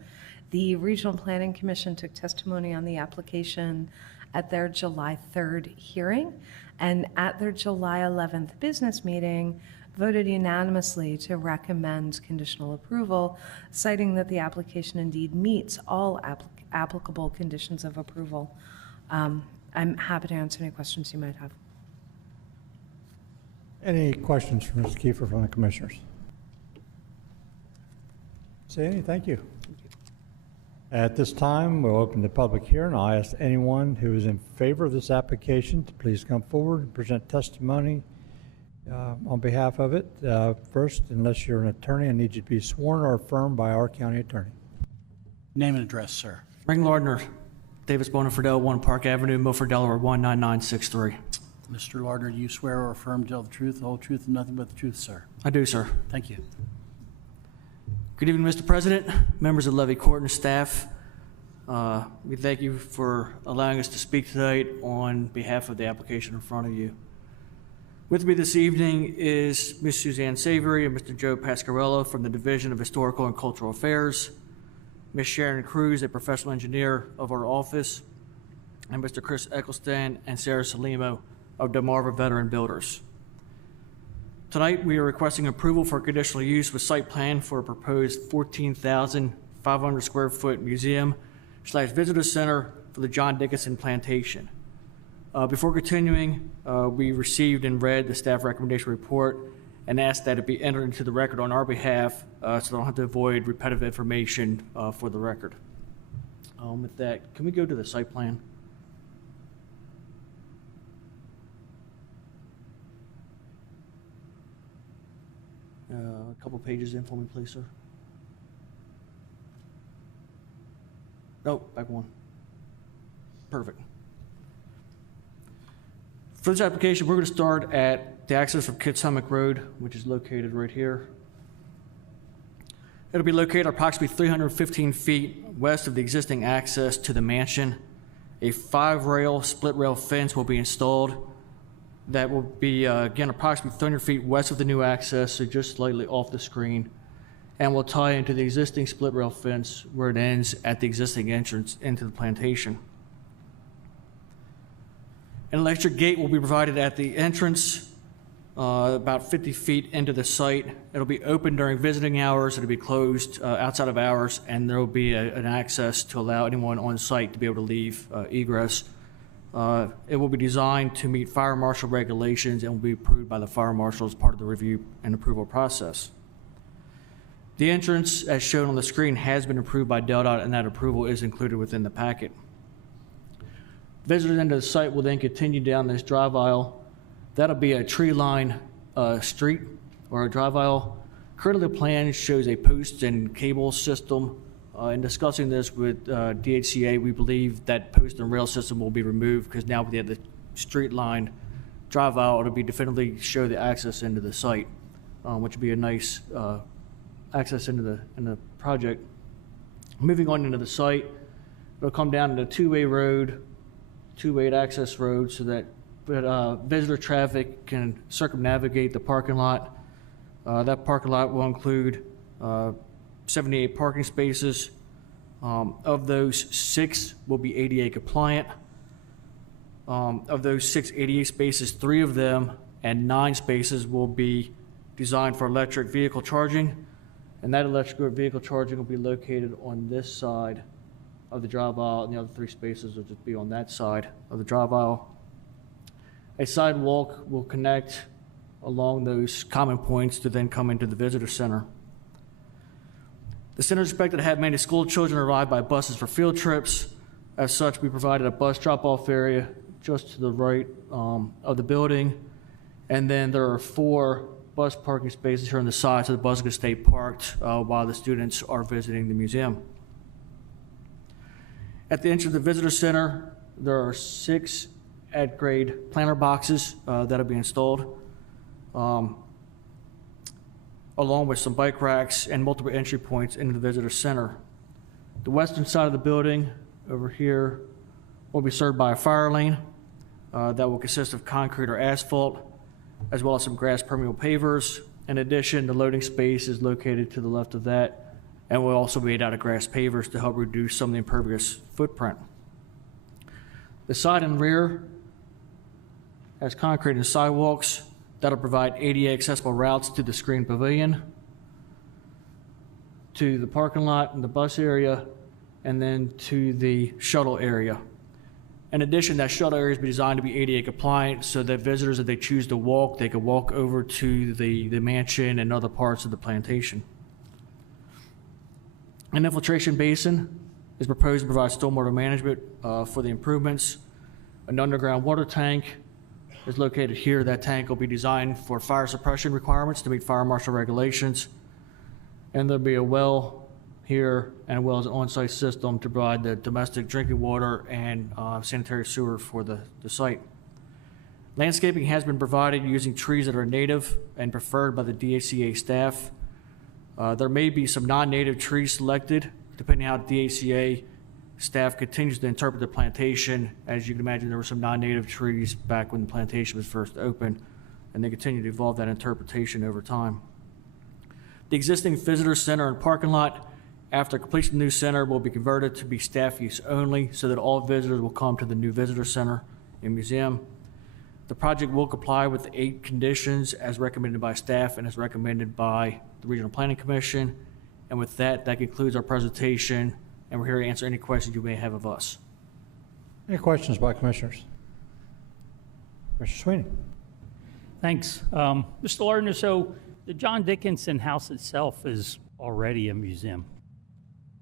The Regional Planning Commission took testimony on the application at their July 3rd hearing, and at their July 11th business meeting, voted unanimously to recommend conditional approval, citing that the application indeed meets all applicable conditions of approval. I'm happy to answer any questions you might have. Any questions for Ms. Kiefer from the commissioners? Sandy, thank you. At this time, we'll open the public hearing. I'll ask anyone who is in favor of this application to please come forward and present testimony on behalf of it. First, unless you're an attorney, I need you to be sworn or affirmed by our county attorney. Name and address, sir. Ring Lardner, Davis Bonafordell, 1 Park Avenue, Milford, Delaware, 19963. Mr. Lardner, do you swear or affirm to tell the truth, the whole truth, and nothing but the truth, sir? I do, sir. Thank you. Good evening, Mr. President, members of Levy Court and staff. We thank you for allowing us to speak tonight on behalf of the application in front of you. With me this evening is Ms. Suzanne Savory and Mr. Joe Pascarello from the Division of Historical and Cultural Affairs, Ms. Sharon Cruz, a professional engineer of our office, and Mr. Chris Eccleston and Sarah Salimo of Delmarva Veteran Builders. Tonight, we are requesting approval for conditional use with site plan for a proposed 14,500 square foot museum/visitor center for the John Dickinson Plantation. Before continuing, we received and read the staff recommendation report and asked that it be entered into the record on our behalf so I don't have to avoid repetitive information for the record. With that, can we go to the site plan? A couple pages in for me, please, sir. No, back one. Perfect. For this application, we're going to start at the access from Kitsummick Road, which is located right here. It'll be located approximately 315 feet west of the existing access to the mansion. A 5-rail, split-rail fence will be installed. That will be, again, approximately 300 feet west of the new access, so just slightly off the screen, and will tie into the existing split-rail fence where it ends at the existing entrance into the plantation. An electric gate will be provided at the entrance, about 50 feet into the site. It'll be open during visiting hours. It'll be closed outside of hours, and there will be an access to allow anyone on site to be able to leave egress. It will be designed to meet fire marshal regulations and will be approved by the fire marshal as part of the review and approval process. The entrance, as shown on the screen, has been approved by DelDOT, and that approval is included within the packet. Visitors into the site will then continue down this drive aisle. That'll be a tree-lined street or a drive aisle. Currently, the plan shows a post and cable system. In discussing this with DHCA, we believe that post and rail system will be removed because now we have the street-lined drive aisle. It'll be definitively show the access into the site, which would be a nice access into the project. Moving on into the site, it'll come down into a two-way road, two-way access road, so that visitor traffic can circumnavigate the parking lot. That parking lot will include 78 parking spaces. Of those, 6 will be ADA compliant. Of those 6 ADA spaces, 3 of them and 9 spaces will be designed for electric vehicle charging, and that electric vehicle charging will be located on this side of the drive aisle, and the other 3 spaces will just be on that side of the drive aisle. A sidewalk will connect along those common points to then come into the visitor center. The center is expected to have many school children arrive by buses for field trips. As such, we provided a bus drop-off area just to the right of the building. And then there are 4 bus parking spaces here on the side, so the buses can stay parked while the students are visiting the museum. At the entrance of the visitor center, there are 6 at-grade planter boxes that'll be installed, along with some bike racks and multiple entry points into the visitor center. The western side of the building over here will be served by a fire lane that will consist of concrete or asphalt, as well as some grass permeable pavers. In addition, the loading space is located to the left of that and will also be made out of grass pavers to help reduce some of the impervious footprint. The side and rear has concrete and sidewalks that'll provide ADA accessible routes to the screen pavilion, to the parking lot and the bus area, and then to the shuttle area. In addition, that shuttle area is designed to be ADA compliant so that visitors, if they choose to walk, they can walk over to the mansion and other parts of the plantation. An infiltration basin is proposed to provide stormwater management for the improvements. An underground water tank is located here. That tank will be designed for fire suppression requirements to meet fire marshal regulations. And there'll be a well here, and well as an on-site system to provide the domestic drinking water and sanitary sewer for the site. Landscaping has been provided using trees that are native and preferred by the DHCA staff. There may be some non-native trees selected, depending on how the DHCA staff continues to interpret the plantation. As you can imagine, there were some non-native trees back when the plantation was first opened, and they continue to evolve that interpretation over time. The existing visitor center and parking lot, after completion of the new center, will be converted to be staff use only so that all visitors will come to the new visitor center and museum. The project will comply with the 8 conditions as recommended by staff and as recommended by the Regional Planning Commission. And with that, that concludes our presentation, and we're here to answer any questions you may have of us. Any questions by commissioners? Mr. Sweeney. Thanks. Mr. Lardner, so the John Dickinson House itself is already a museum.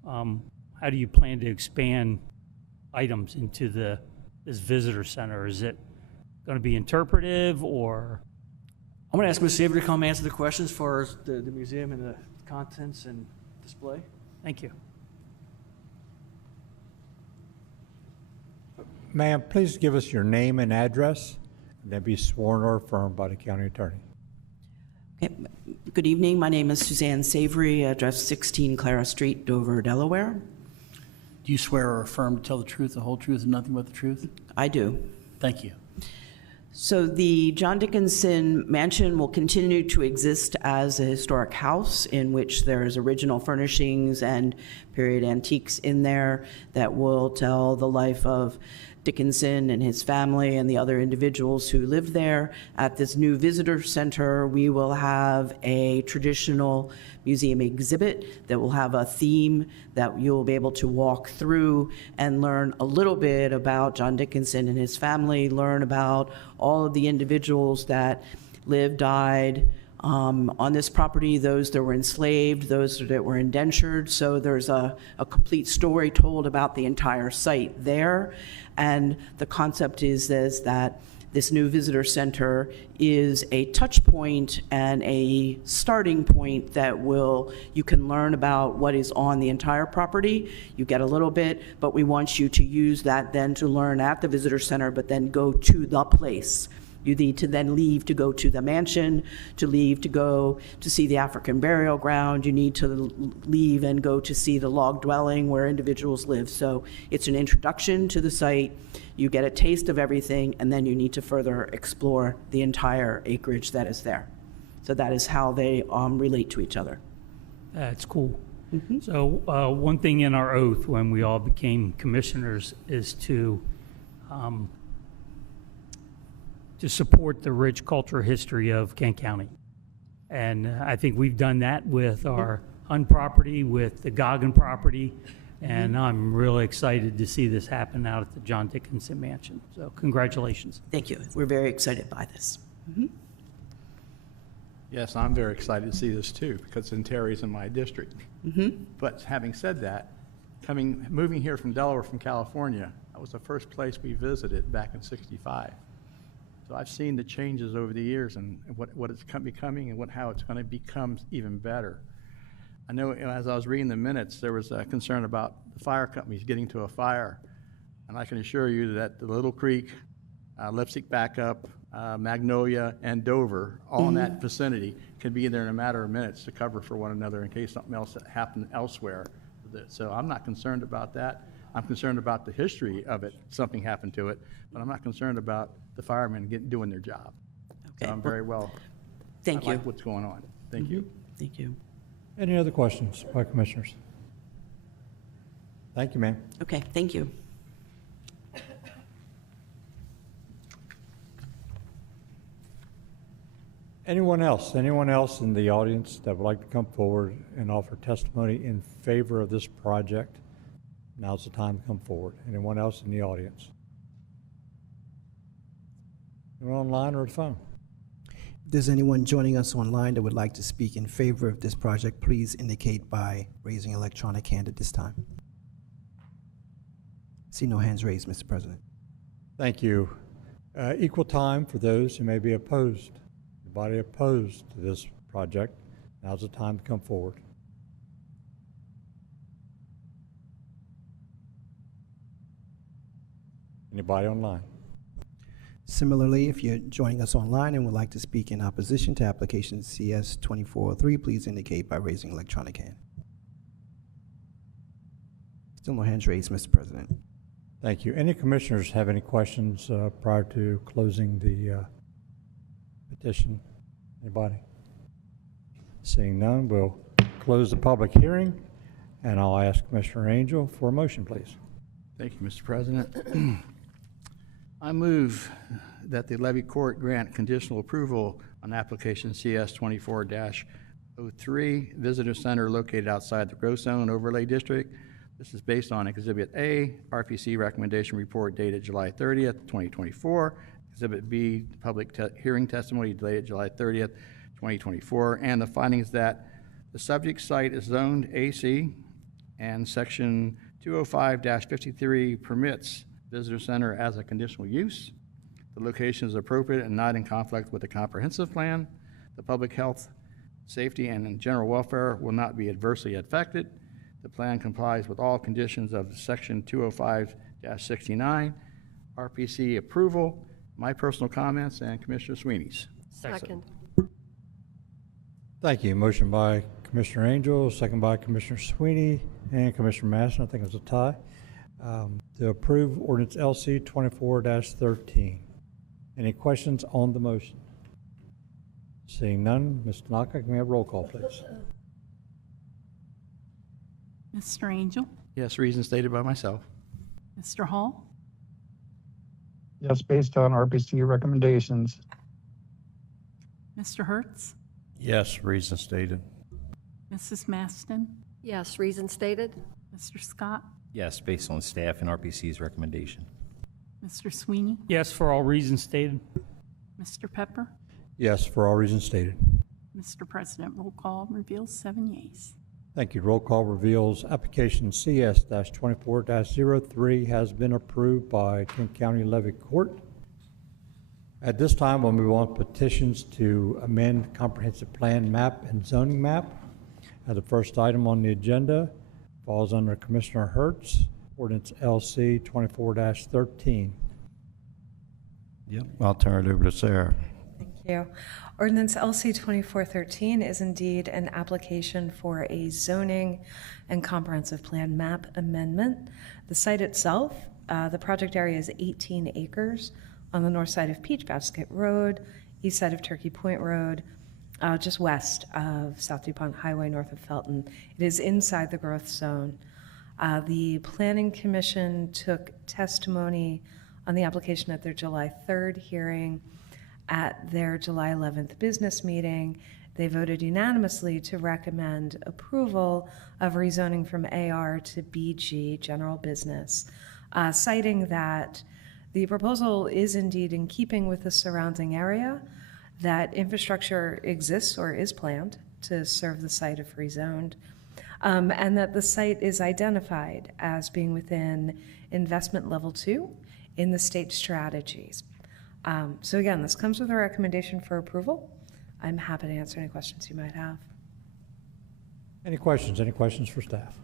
How do you plan to expand items into this visitor center? Is it going to be interpretive, or? I'm going to ask Ms. Saber to come answer the questions as far as the museum and the contents and display. Thank you. Ma'am, please give us your name and address, and then be sworn or affirmed by the county attorney. Okay. Good evening. My name is Suzanne Savory, address 16 Clara Street, Dover, Delaware. Do you swear or affirm to tell the truth, the whole truth, and nothing but the truth? I do. Thank you. So the John Dickinson Mansion will continue to exist as a historic house in which there's original furnishings and period antiques in there that will tell the life of Dickinson and his family and the other individuals who lived there. At this new visitor center, we will have a traditional museum exhibit that will have a theme that you'll be able to walk through and learn a little bit about John Dickinson and his family, learn about all of the individuals that lived, died, on this property, those that were enslaved, those that were indentured. So there's a complete story told about the entire site there. And the concept is that this new visitor center is a touch point and a starting point that you can learn about what is on the entire property. You get a little bit, but we want you to use that then to learn at the visitor center, but then go to the place. You need to then leave to go to the mansion, to leave to go to see the African burial ground. You need to leave and go to see the log dwelling where individuals live. So it's an introduction to the site. You get a taste of everything, and then you need to further explore the entire acreage that is there. So that is how they relate to each other. That's cool. Mm-hmm. So one thing in our oath when we all became commissioners is to support the rich cultural history of Kent County. And I think we've done that with our Hun property, with the Goggin property, and I'm really excited to see this happen out at the John Dickinson Mansion. So congratulations. Thank you. We're very excited by this. Mm-hmm. Yes, I'm very excited to see this too, because Terry's in my district. Mm-hmm. But having said that, moving here from Delaware from California, that was the first place we visited back in '65. So I've seen the changes over the years and what it's becoming and how it's going to become even better. I know as I was reading the minutes, there was a concern about the fire companies getting to a fire. And I can assure you that the Little Creek, Lipstick Backup, Magnolia, and Dover, all in that vicinity, can be there in a matter of minutes to cover for one another in case something else happened elsewhere. So I'm not concerned about that. I'm concerned about the history of it, something happened to it, but I'm not concerned about the firemen doing their job. So I'm very well. Thank I you. like what's going on. Thank you. Thank you. Any other questions by commissioners? Thank you, ma'am. Okay, thank you. Anyone else in the audience that would like to come forward and offer testimony in favor of this project? Now's the time to come forward. Anyone else in the audience? Anyone online or at the phone? If there's anyone joining us online that would like to speak in favor of this project, please indicate by raising an electronic hand at this time. See no hands raised, Mr. President. Thank you. Equal time for those who may be opposed. Anybody opposed to this project? Now's the time to come forward. Anybody online? Similarly, if you're joining us online and would like to speak in opposition to application CS 2403, please indicate by raising an electronic hand. Still no hands raised, Mr. President. Thank you. Any commissioners have any questions prior to closing the petition? Anybody? Seeing none, we'll close the public hearing, and I'll ask Commissioner Angel for a motion, please. Thank you, Mr. President. I move that the Levy Court grant conditional approval on application CS 24-03, Visitor Center located outside the Growth Zone Overlay District. This is based on Exhibit A, RPC Recommendation Report dated July 30th, 2024. Exhibit B, public hearing testimony dated July 30th, 2024. And the findings that the subject site is zoned AC and Section 205-53 permits Visitor Center as a conditional use. The location is appropriate and not in conflict with the comprehensive plan. The public health, safety, and general welfare will not be adversely affected. The plan complies with all conditions of Section 205-69, RPC approval, my personal comments, and Commissioner Sweeney's. Second. Thank you. Motion by Commissioner Angel, second by Commissioner Sweeney and Commissioner Masson. I think it was a tie. To approve ordinance LC 24-13. Any questions on the motion? Seeing none, Ms. Tanaka, can we have roll call, please? Mr. Angel? Yes, reasons stated by myself. Mr. Hall? Yes, based on RPC recommendations. Mr. Hertz? Yes, reason stated. Mrs. Maston? Yes, reason stated. Mr. Scott? Yes, based on staff and RPC's recommendation. Mr. Sweeney? Yes, for all reasons stated. Mr. Pepper? Yes, for all reasons stated. Mr. President, roll call reveals 7 yeas. Thank you. Roll call reveals application CS-24-03 has been approved by Kent County Levy Court. At this time, we'll move on to petitions to amend comprehensive plan map and zoning map. The first item on the agenda falls under Commissioner Hertz, ordinance LC 24-13. Yep, I'll turn it over to Sarah. Thank you. Ordinance LC 2413 is indeed an application for a zoning and comprehensive plan map amendment. The site itself, the project area is 18 acres on the north side of Peach Basket Road, east side of Turkey Point Road, just west of South DuPont Highway, north of Felton. It is inside the growth zone. The Planning Commission took testimony on the application at their July 3rd hearing. At their July 11th business meeting, they voted unanimously to recommend approval of rezoning from AR to BG, general business, citing that the proposal is indeed in keeping with the surrounding area, that infrastructure exists or is planned to serve the site if rezoned, and that the site is identified as being within investment level 2 in the state strategies. So again, this comes with a recommendation for approval. I'm happy to answer any questions you might have. Any questions? Any questions for staff?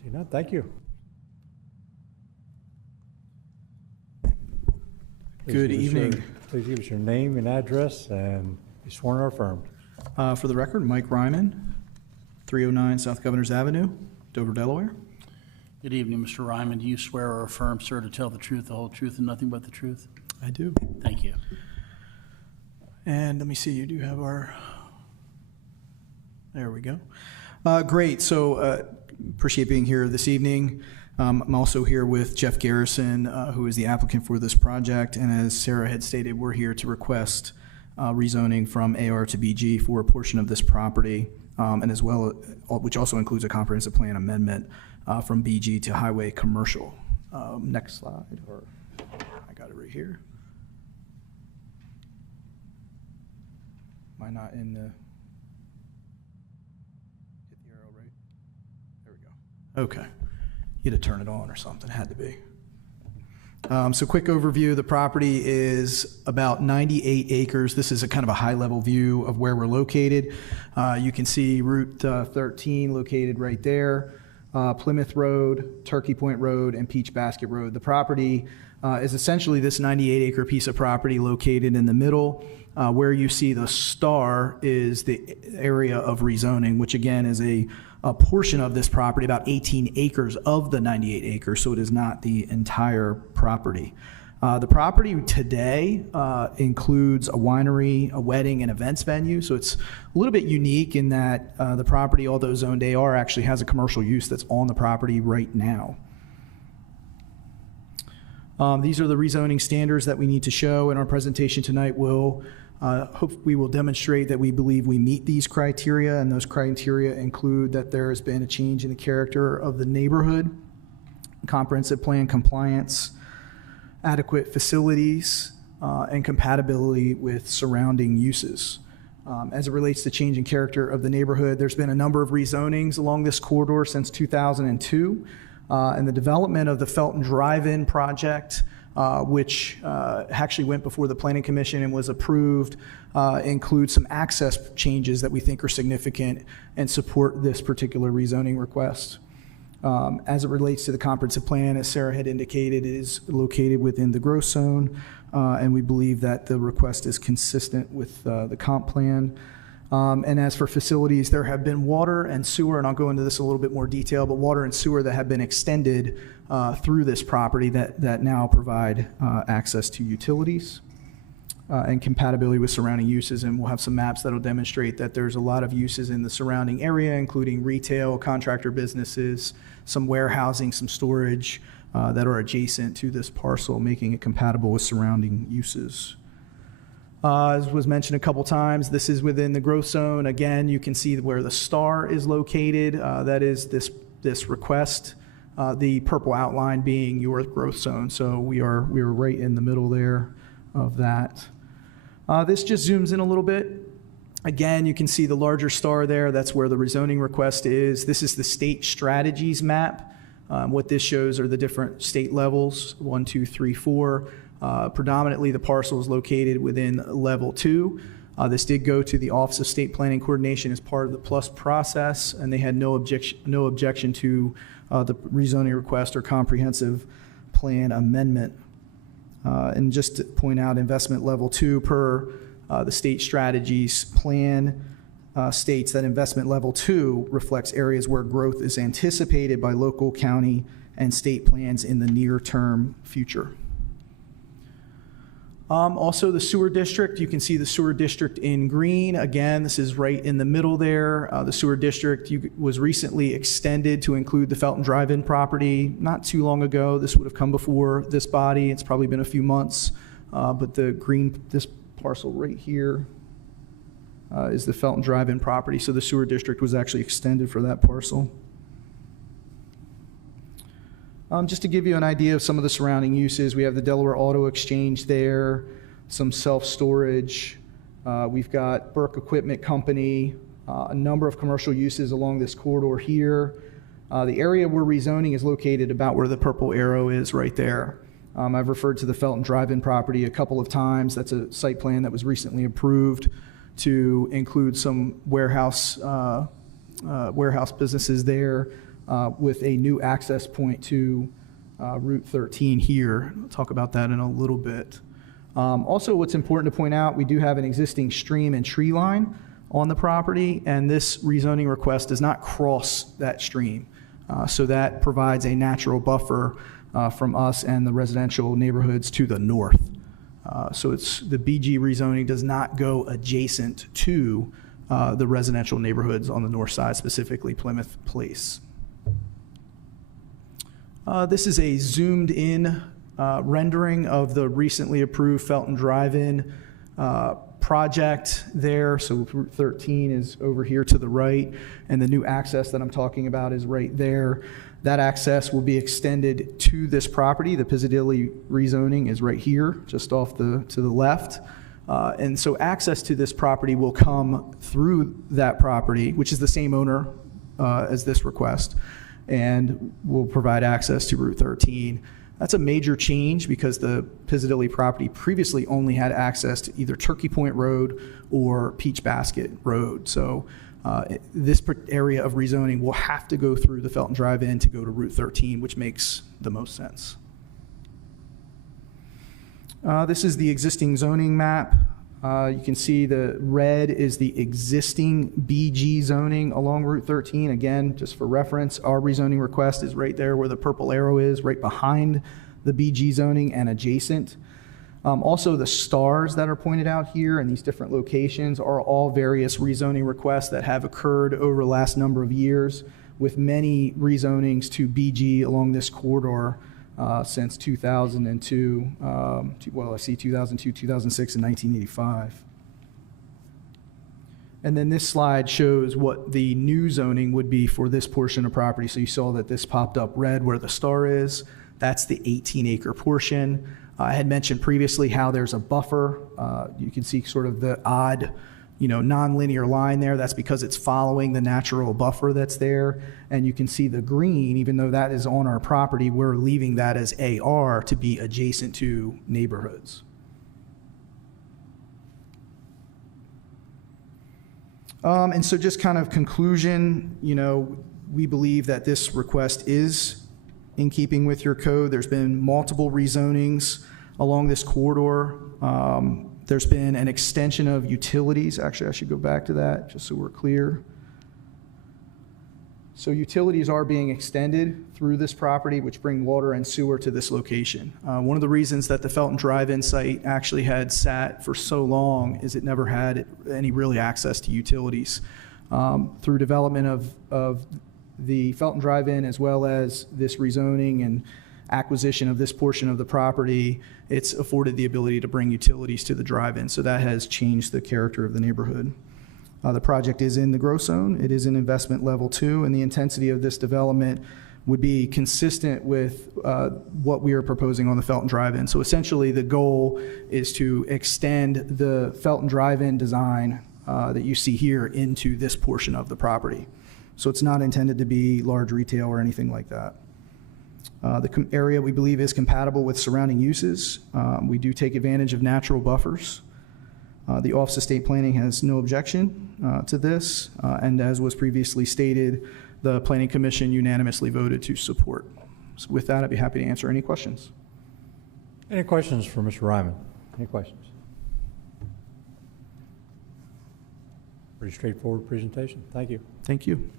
See none? Thank you. Good evening. Please give us your name and address and be sworn or affirmed. For the record, Mike Ryman, 309 South Governors Avenue. Dover, Delaware. Good evening, Mr. Ryman. Do you swear or affirm, sir, to tell the truth, the whole truth, and nothing but the truth? I do. Thank you. And let me see, you do have our, there we go. Great, so appreciate being here this evening. I'm also here with Jeff Garrison, who is the applicant for this project, and as Sarah had stated, we're here to request rezoning from AR to BG for a portion of this property, and as well, which also includes a comprehensive plan amendment from BG to highway commercial. Next slide, or I got it right here. Am I not in the, hit the arrow right? There we go. Okay. You had to turn it on or something, had to be. So quick overview, the property is about 98 acres. This is a kind of a high level view of where we're located. You can see Route 13 located right there, Plymouth Road, Turkey Point Road, and Peach Basket Road. The property is essentially this 98 acre piece of property located in the middle. Where you see the star is the area of rezoning, which again is a portion of this property, about 18 acres of the 98 acres, so it is not the entire property. The property today includes a winery, a wedding, and events venue, so it's a little bit unique in that the property, although zoned AR, actually has a commercial use that's on the property right now. These are the rezoning standards that we need to show, and our presentation tonight will hope we will demonstrate that we believe we meet these criteria, and those criteria include that there has been a change in the character of the neighborhood, comprehensive plan compliance, adequate facilities, and compatibility with surrounding uses. As it relates to change in character of the neighborhood, there's been a number of rezonings along this corridor since 2002. And the development of the Felton Drive-In project, which actually went before the Planning Commission and was approved, includes some access changes that we think are significant and support this particular rezoning request. As it relates to the comprehensive plan, as Sarah had indicated, it is located within the growth zone, and we believe that the request is consistent with the comp plan. And as for facilities, there have been water and sewer, and I'll go into this a little bit more detail, but water and sewer that have been extended through this property that now provide access to utilities and compatibility with surrounding uses. And we'll have some maps that'll demonstrate that there's a lot of uses in the surrounding area, including retail, contractor businesses, some warehousing, some storage that are adjacent to this parcel, making it compatible with surrounding uses. As was mentioned a couple times, this is within the growth zone. Again, you can see where the star is located. That is this request. The purple outline being your growth zone. So we are right in the middle there of that. This just zooms in a little bit. Again, you can see the larger star there. That's where the rezoning request is. This is the state strategies map. What this shows are the different state levels, 1, 2, 3, 4. Predominantly, the parcel is located within level 2. This did go to the Office of State Planning Coordination as part of the PLUS process, and they had no objection to the rezoning request or comprehensive plan amendment. And just to point out, investment level 2 per the state strategies plan states that investment level 2 reflects areas where growth is anticipated by local, county, and state plans in the near-term future. Also, the sewer district, you can see the sewer district in green. Again, this is right in the middle there. The sewer district was recently extended to include the Felton Drive-In property not too long ago. This would have come before this body. It's probably been a few months. But the green, this parcel right here is the Felton Drive-In property. So the sewer district was actually extended for that parcel. Just to give you an idea of some of the surrounding uses, we have the Delaware Auto Exchange there, some self-storage. We've got Burke Equipment Company, a number of commercial uses along this corridor here. The area we're rezoning is located about where the purple arrow is right there. I've referred to the Felton Drive-In property a couple of times. That's a site plan that was recently approved to include some warehouse businesses there. With a new access point to Route 13 here. I'll talk about that in a little bit. Also, what's important to point out, we do have an existing stream and tree line on the property, and this rezoning request does not cross that stream. So that provides a natural buffer from us and the residential neighborhoods to the north. So the BG rezoning does not go adjacent to the residential neighborhoods on the north side, specifically Plymouth Place. This is a zoomed in rendering of the recently approved Felton Drive-In project there. So Route 13 is over here to the right, and the new access that I'm talking about is right there. That access will be extended to this property. The Pizzadilly rezoning is right here, just off to the left. And so access to this property will come through that property, which is the same owner as this request, and will provide access to Route 13. That's a major change because the Pizzadilly property previously only had access to either Turkey Point Road or Peach Basket Road. So this area of rezoning will have to go through the Felton Drive-In to go to Route 13, which makes the most sense. This is the existing zoning map. You can see the red is the existing BG zoning along Route 13. Again, just for reference, our rezoning request is right there where the purple arrow is, right behind the BG zoning and adjacent. Also, the stars that are pointed out here in these different locations are all various rezoning requests that have occurred over the last number of years, with many rezonings to BG along this corridor since 2002, well, I see 2002, 2006, and 1985. And then this slide shows what the new zoning would be for this portion of property. So you saw that this popped up red where the star is. That's the 18-acre portion. I had mentioned previously how there's a buffer. You can see sort of the odd, non-linear line there. That's because it's following the natural buffer that's there. And you can see the green, even though that is on our property, we're leaving that as AR to be adjacent to neighborhoods. And so just kind of conclusion, we believe that this request is in keeping with your code. There's been multiple rezonings along this corridor. There's been an extension of utilities. Actually, I should go back to that just so we're clear. So utilities are being extended through this property, which bring water and sewer to this location. One of the reasons that the Felton Drive-In site actually had sat for so long is it never had any really access to utilities. Through development of the Felton Drive-In, as well as this rezoning and acquisition of this portion of the property, it's afforded the ability to bring utilities to the drive-in. So that has changed the character of the neighborhood. The project is in the growth zone. It is in investment level 2, and the intensity of this development would be consistent with what we are proposing on the Felton Drive-In. So essentially the goal is to extend the Felton Drive-In design that you see here into this portion of the property. So it's not intended to be large retail or anything like that. The area we believe is compatible with surrounding uses. We do take advantage of natural buffers. The Office of State Planning has no objection to this, and as was previously stated, the Planning Commission unanimously voted to support. So with that, I'd be happy to answer any questions. Any questions for Mr. Ryman? Any questions? Pretty straightforward presentation. Thank you. Thank you.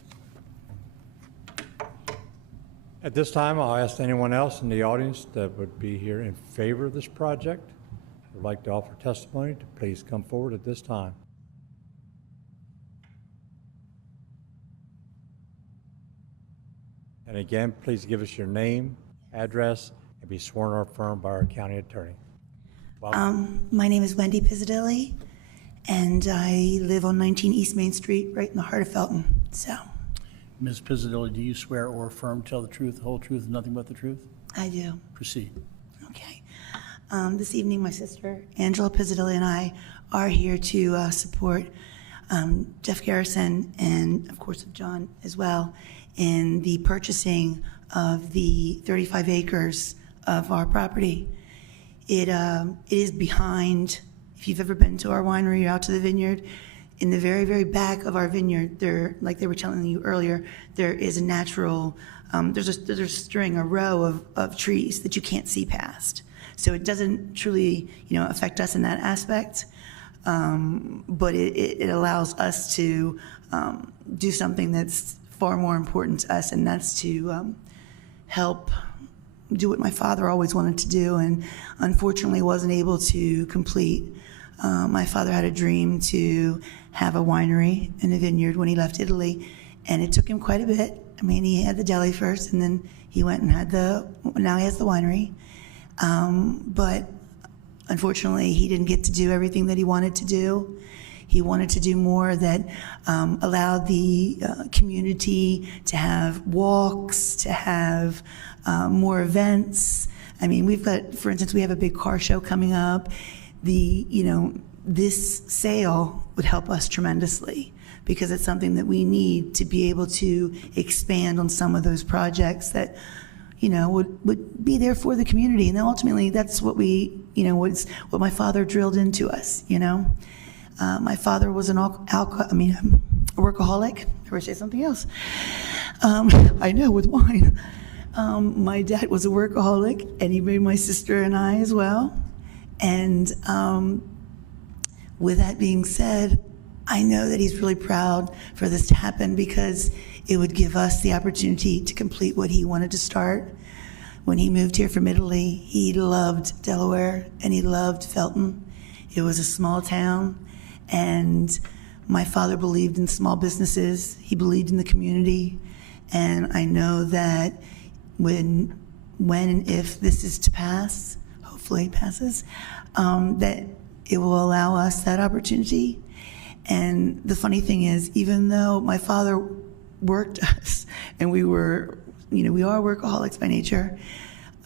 At this time, I'll ask anyone else in the audience that would be here in favor of this project, would like to offer testimony, to please come forward at this time. And again, please give us your name, address, and be sworn or affirmed by our county attorney. My name is Wendy Pizzadilli, and I live on 19 East Main Street, right in the heart of Felton. So, Ms. Pizzadilli, do you swear or affirm to tell the truth, the whole truth, and nothing but the truth? I do. Proceed. Okay. This evening, my sister, Angela Pizzadilli, and I are here to support Jeff Garrison and, of course, John as well in the purchasing of the 35 acres of our property. It is behind, if you've ever been to our winery or out to the vineyard, in the very, very back of our vineyard, there, like they were telling you earlier, there is a natural, there's a string, a row of trees that you can't see past. So it doesn't truly, affect us in that aspect, but it allows us to do something that's far more important to us, and that's to help do what my father always wanted to do and unfortunately wasn't able to complete. My father had a dream to have a winery and a vineyard when he left Italy, and it took him quite a bit. I mean, he had the deli first, and then he went and now he has the winery. But unfortunately, he didn't get to do everything that he wanted to do. He wanted to do more that allowed the community to have walks, to have more events. I mean, we've got, for instance, we have a big car show coming up. This sale would help us tremendously because it's something that we need to be able to expand on some of those projects that, would be there for the community. And then ultimately, that's what what my father drilled into us, My father was a workaholic. Or say something else. I know, with wine. My dad was a workaholic, and he made my sister and I as well. And with that being said, I know that he's really proud for this to happen because it would give us the opportunity to complete what he wanted to start. When he moved here from Italy, he loved Delaware and he loved Felton. It was a small town, and my father believed in small businesses. He believed in the community, and I know that when and if this is to pass, hopefully it passes, that it will allow us that opportunity. And the funny thing is, even though my father worked us, and we are workaholics by nature,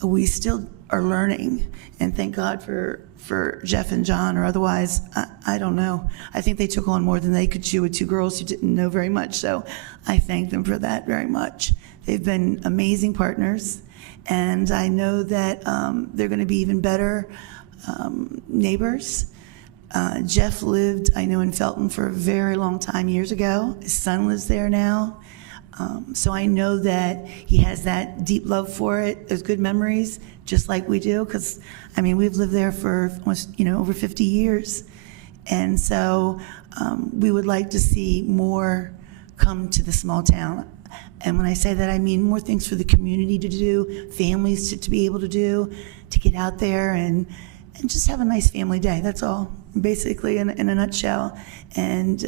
we still are learning. And thank God for Jeff and John, or otherwise, I don't know. I think they took on more than they could chew with two girls who didn't know very much. So I thank them for that very much. They've been amazing partners, and I know that they're going to be even better neighbors. Jeff lived, I know, in Felton for a very long time years ago. His son lives there now. So I know that he has that deep love for it. There's good memories, just like we do, because, we've lived there for almost, over 50 years. And so we would like to see more come to the small town. And when I say that, I mean more things for the community to do, families to be able to do, to get out there and just have a nice family day. That's all, basically, in a nutshell. And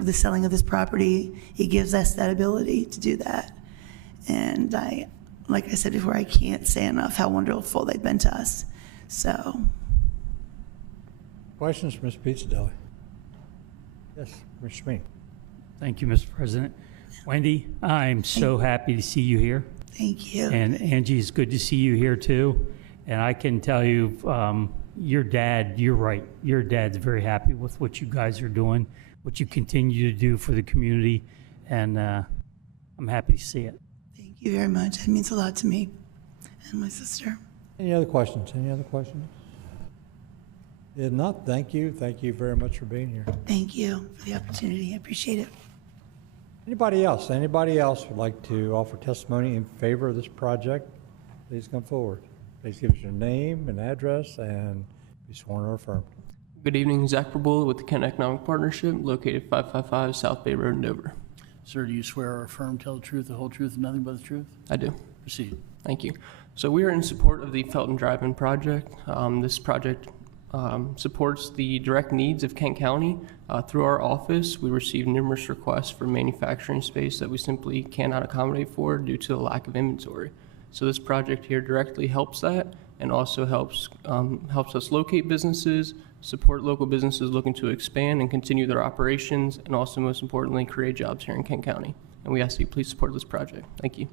the selling of this property, it gives us that ability to do that. And like I said before, I can't say enough how wonderful they've been to us. So. Questions for Ms. Pizza Deli? Yes, Mr. Sweeney. Thank you, Mr. President. Wendy, I'm so happy to see you here. Thank you. And Angie, it's good to see you here too. And I can tell you, your dad, you're right. Your dad's very happy with what you guys are doing, what you continue to do for the community, and I'm happy to see it. Thank you very much. It means a lot to me and my sister. Any other questions? If not, thank you. Thank you very much for being here. Thank you for the opportunity. I appreciate it. Anybody else would like to offer testimony in favor of this project? Please come forward. Please give us your name and address and be sworn or affirmed. Good evening, Zach Perbola with the Kent Economic Partnership, located 555 South Bay Road in Dover. Sir, do you swear or affirm tell the truth, the whole truth, and nothing but the truth? I do. Proceed. Thank you. So we are in support of the Felton Drive-In project. This project supports the direct needs of Kent County. Through our office, we receive numerous requests for manufacturing space that we simply cannot accommodate for due to the lack of inventory. So this project here directly helps that, and also helps us locate businesses, support local businesses looking to expand and continue their operations, and also, most importantly, create jobs here in Kent County. And we ask that you please support this project. Thank you.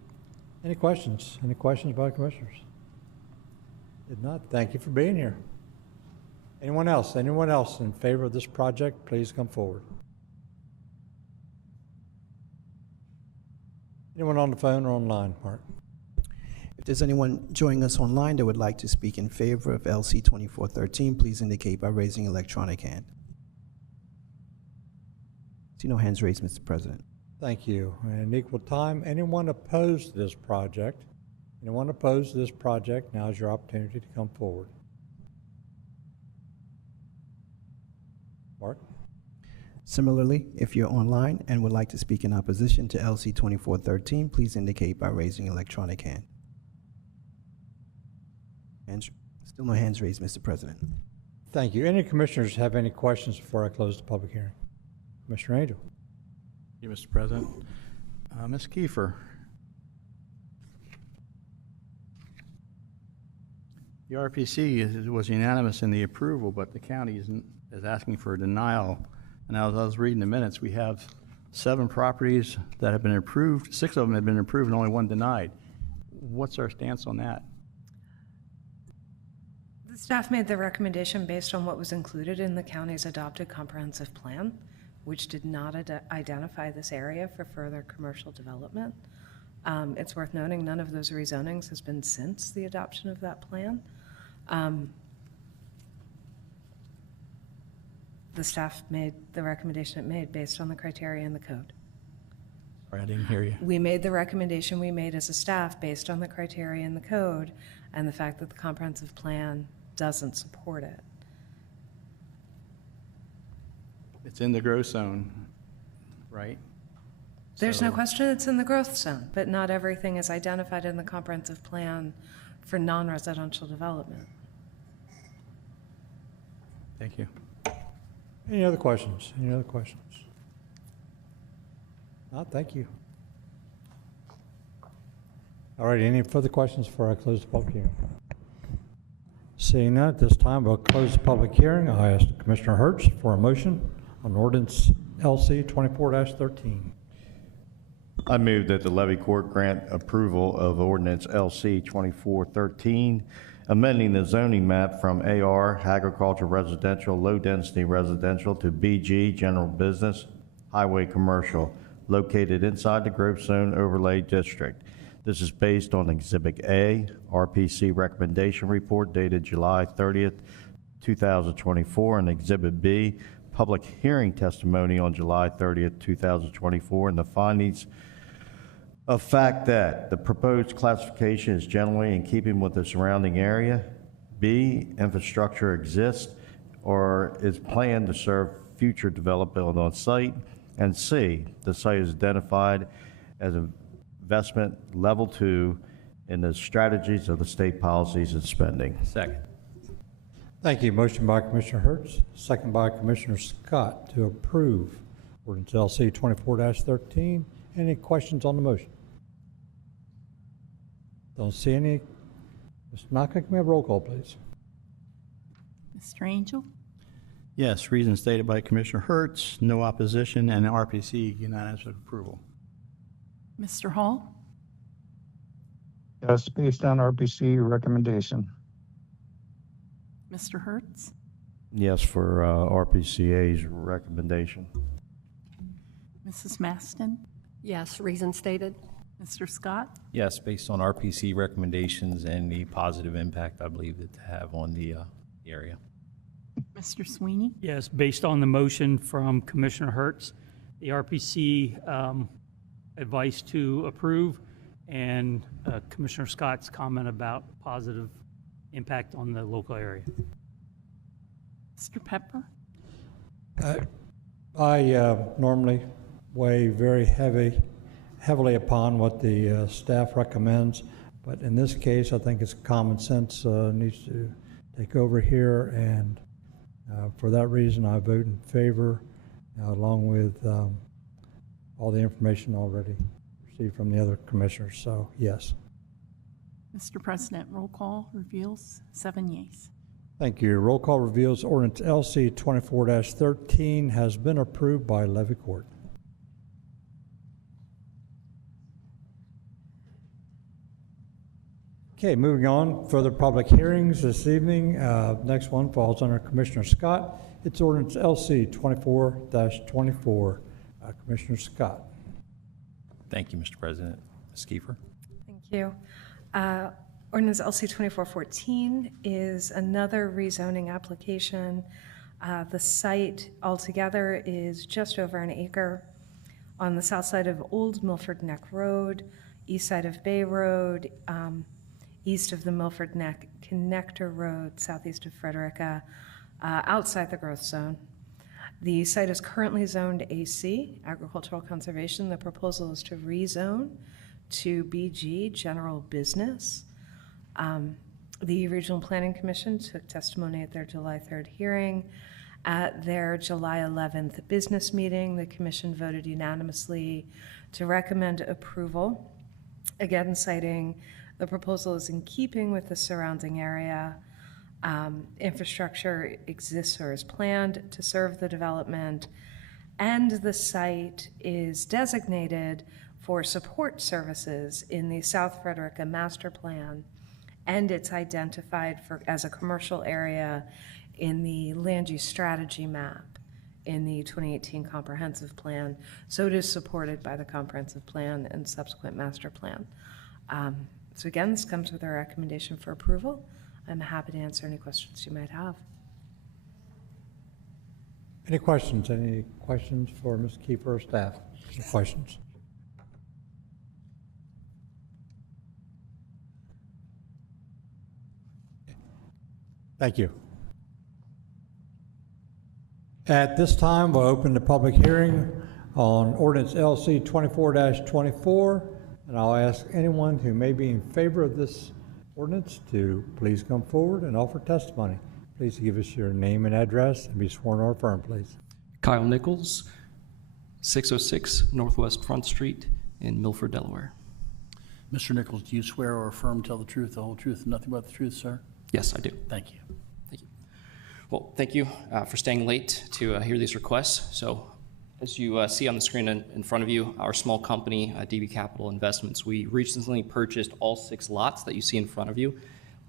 Any questions? Any questions by commissioners? If not, thank you for being here. Anyone else? Anyone else in favor of this project, please come forward. Anyone on the phone or online, Mark? If there's anyone joining us online that would like to speak in favor of LC 2413, please indicate by raising electronic hand. See no hands raised, Mr. President. Thank you. And equal time, anyone opposed to this project? Anyone opposed to this project, now is your opportunity to come forward. Mark? Similarly, if you're online and would like to speak in opposition to LC 2413, please indicate by raising electronic hand. Still no hands raised, Mr. President. Thank you. Any commissioners have any questions before I close the public hearing? Commissioner Angel. Thank you, Mr. President. Ms. Kiefer. The RPC was unanimous in the approval, but the county is asking for a denial. And as I was reading the minutes, we have 7 properties that have been approved. 6 of them have been approved and only 1 denied. What's our stance on that? The staff made the recommendation based on what was included in the county's adopted comprehensive plan, which did not identify this area for further commercial development. It's worth noting none of those rezonings has been since the adoption of that plan. The staff made the recommendation it made based on the criteria in the code. Sorry, I didn't hear you. We made the recommendation we made as a staff based on the criteria in the code and the fact that the comprehensive plan doesn't support it. It's in the growth zone, right? There's no question it's in the growth zone, but not everything is identified in the comprehensive plan for non-residential development. Thank you. Any other questions? Any other questions? Thank you. All right, any further questions before I close the public hearing? Seeing none, at this time, we'll close the public hearing. I ask Commissioner Hertz for a motion on ordinance LC 24-13. I move that the Levy Court grant approval of ordinance LC 2413, amending the zoning map from AR, agricultural residential, low-density residential, to BG, general business, highway commercial, located inside the growth zone overlay district. This is based on Exhibit A, RPC recommendation report dated July 30th, 2024, and Exhibit B, public hearing testimony on July 30th, 2024, and the findings of fact that the proposed classification is generally in keeping with the surrounding area. B, infrastructure exists or is planned to serve future development on site. And C, the site is identified as investment level 2 in the strategies of the state policies and spending. Second. Thank you. Motion by Commissioner Hertz, second by Commissioner Scott to approve ordinance LC 24-13. Any questions on the motion? Don't see any. Mr. Naka, can we have roll call, please? Mr. Angel? Yes, reasons stated by Commissioner Hertz, no opposition, and RPC unanimous approval. Mr. Hall? Yes, based on RPC recommendation. Mr. Hertz? Yes, for RPCA's recommendation. Mrs. Maston? Yes, reason stated. Mr. Scott? Yes, based on RPC recommendations and the positive impact I believe that to have on the area. Mr. Sweeney? Yes, based on the motion from Commissioner Hertz, the RPC advice to approve, and Commissioner Scott's comment about positive impact on the local area. Mr. Pepper? I normally weigh very heavily upon what the staff recommends, but in this case, I think it's common sense needs to take over here, and for that reason, I vote in favor, along with all the information already received from the other commissioners. So, yes. Mr. President, roll call reveals 7 yeas. Thank you. Roll call reveals ordinance LC 24-13 has been approved by Levy Court. Okay, moving on, further public hearings this evening. Next one falls under Commissioner Scott. It's ordinance LC 24-24. Commissioner Scott. Thank you, Mr. President. Ms. Kiefer. Thank you. Ordinance LC 2414 is another rezoning application. The site altogether is just over an acre on the south side of Old Milford Neck Road, east side of Bay Road, east of the Milford Neck Connector Road, southeast of Frederica, outside the growth zone. The site is currently zoned AC, agricultural conservation. The proposal is to rezone to BG, general business. The Regional Planning Commission took testimony at their July 3rd hearing. At their July 11th business meeting, the commission voted unanimously to recommend approval, again citing the proposal is in keeping with the surrounding area. Infrastructure exists or is planned to serve the development, and the site is designated for support services in the South Frederica Master Plan, and it's identified as a commercial area in the land use strategy map in the 2018 comprehensive plan. So it is supported by the comprehensive plan and subsequent master plan. So again, this comes with a recommendation for approval. I'm happy to answer any questions you might have. Any questions? Any questions for Ms. Kiefer or staff? Any questions? Thank you. At this time, we'll open the public hearing on ordinance LC 24-24, and I'll ask anyone who may be in favor of this ordinance to please come forward and offer testimony. Please give us your name and address and be sworn or affirmed, please. Kyle Nichols, 606 Northwest Front Street in Milford, Delaware. Mr. Nichols, do you swear or affirm to tell the truth, the whole truth, and nothing but the truth, sir? Yes, I do. Thank you. Thank you. Well, thank you for staying late to hear these requests. So as you see on the screen in front of you, our small company, DB Capital Investments, we recently purchased all 6 lots that you see in front of you.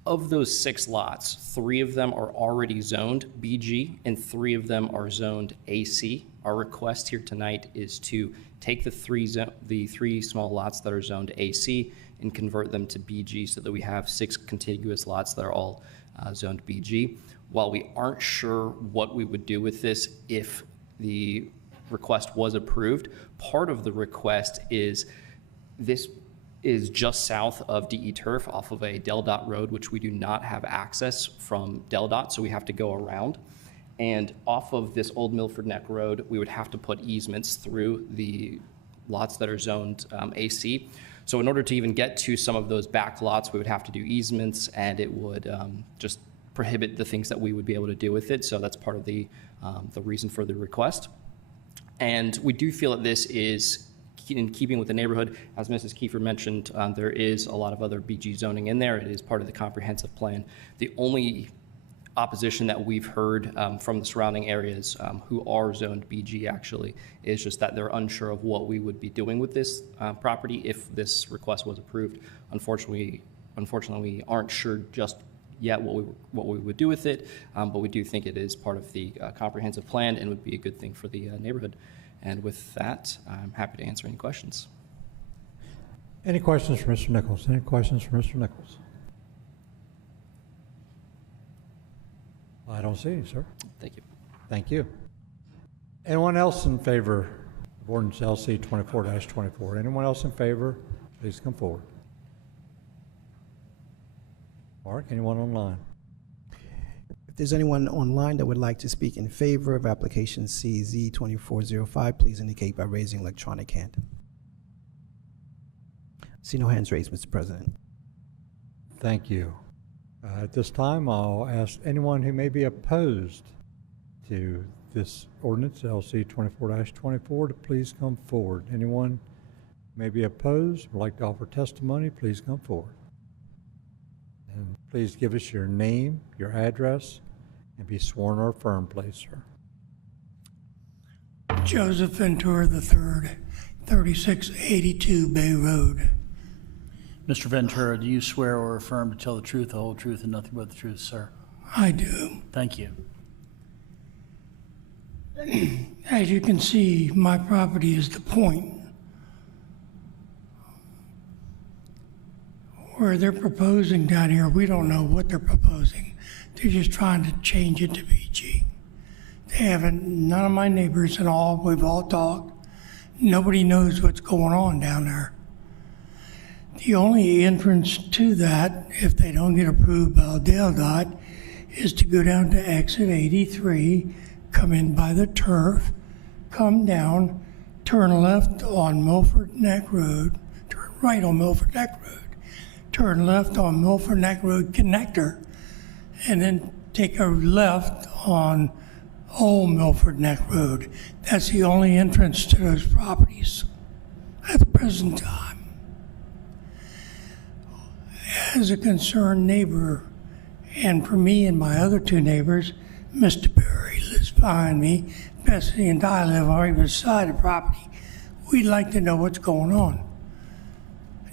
Of those 6 lots, 3 of them are already zoned BG and 3 of them are zoned AC. Our request here tonight is to take the 3 small lots that are zoned AC and convert them to BG so that we have 6 contiguous lots that are all zoned BG. While we aren't sure what we would do with this if the request was approved, part of the request is this is just south of DE Turf off of a Del Dot road, which we do not have access from Del Dot, so we have to go around. And off of this old Milford Neck Road, we would have to put easements through the lots that are zoned AC. So in order to even get to some of those back lots, we would have to do easements, and it would just prohibit the things that we would be able to do with it. So that's part of the reason for the request. And we do feel that this is in keeping with the neighborhood. As Mrs. Kiefer mentioned, there is a lot of other BG zoning in there. It is part of the comprehensive plan. The only opposition that we've heard from the surrounding areas who are zoned BG actually is just that they're unsure of what we would be doing with this property if this request was approved. Unfortunately, we aren't sure just yet what we would do with it, but we do think it is part of the comprehensive plan and would be a good thing for the neighborhood. And with that, I'm happy to answer any questions. Any questions for Mr. Nichols? Any questions for Mr. Nichols? I don't see any, sir. Thank you. Thank you. Anyone else in favor of ordinance LC 24-24? Anyone else in favor? Please come forward. Mark, anyone online? If there's anyone online that would like to speak in favor of application CZ 2405, please indicate by raising electronic hand. See no hands raised, Mr. President. Thank you. At this time, I'll ask anyone who may be opposed to this ordinance, LC 24-24, to please come forward. Anyone may be opposed, would like to offer testimony, please come forward. And please give us your name, your address, and be sworn or affirmed, please, sir. Joseph Ventura III, 3682 Bay Road. Mr. Ventura, do you swear or affirm to tell the truth, the whole truth, and nothing but the truth, sir? I do. Thank you. As you can see, my property is the point where they're proposing down here. We don't know what they're proposing. They're just trying to change it to BG. They haven't, none of my neighbors and all, we've all talked. Nobody knows what's going on down there. The only entrance to that, if they don't get approved by Del Dot, is to go down to exit 83, come in by the turf, come down, turn left on Milford Neck Road, turn right on Milford Neck Road, turn left on Milford Neck Road connector, and then take a left on Old Milford Neck Road. That's the only entrance to those properties at the present time. As a concerned neighbor, and for me and my other two neighbors, Mr. Berry lives behind me, Bessie and I live on either side of the property. We'd like to know what's going on.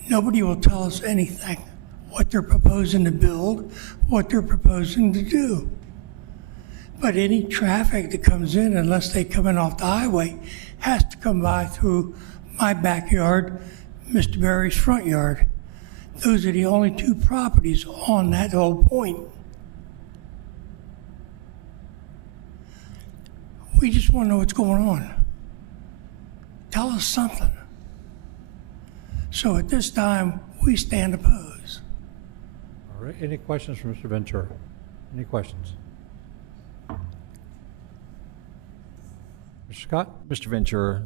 Nobody will tell us anything, what they're proposing to build, what they're proposing to do. But any traffic that comes in, unless they come in off the highway, has to come by through my backyard, Mr. Berry's front yard. Those are the only two properties on that whole point. We just want to know what's going on. Tell us something. So at this time, we stand opposed. All right, any questions from Mr. Ventura? Any questions? Mr. Scott? Mr. Ventura,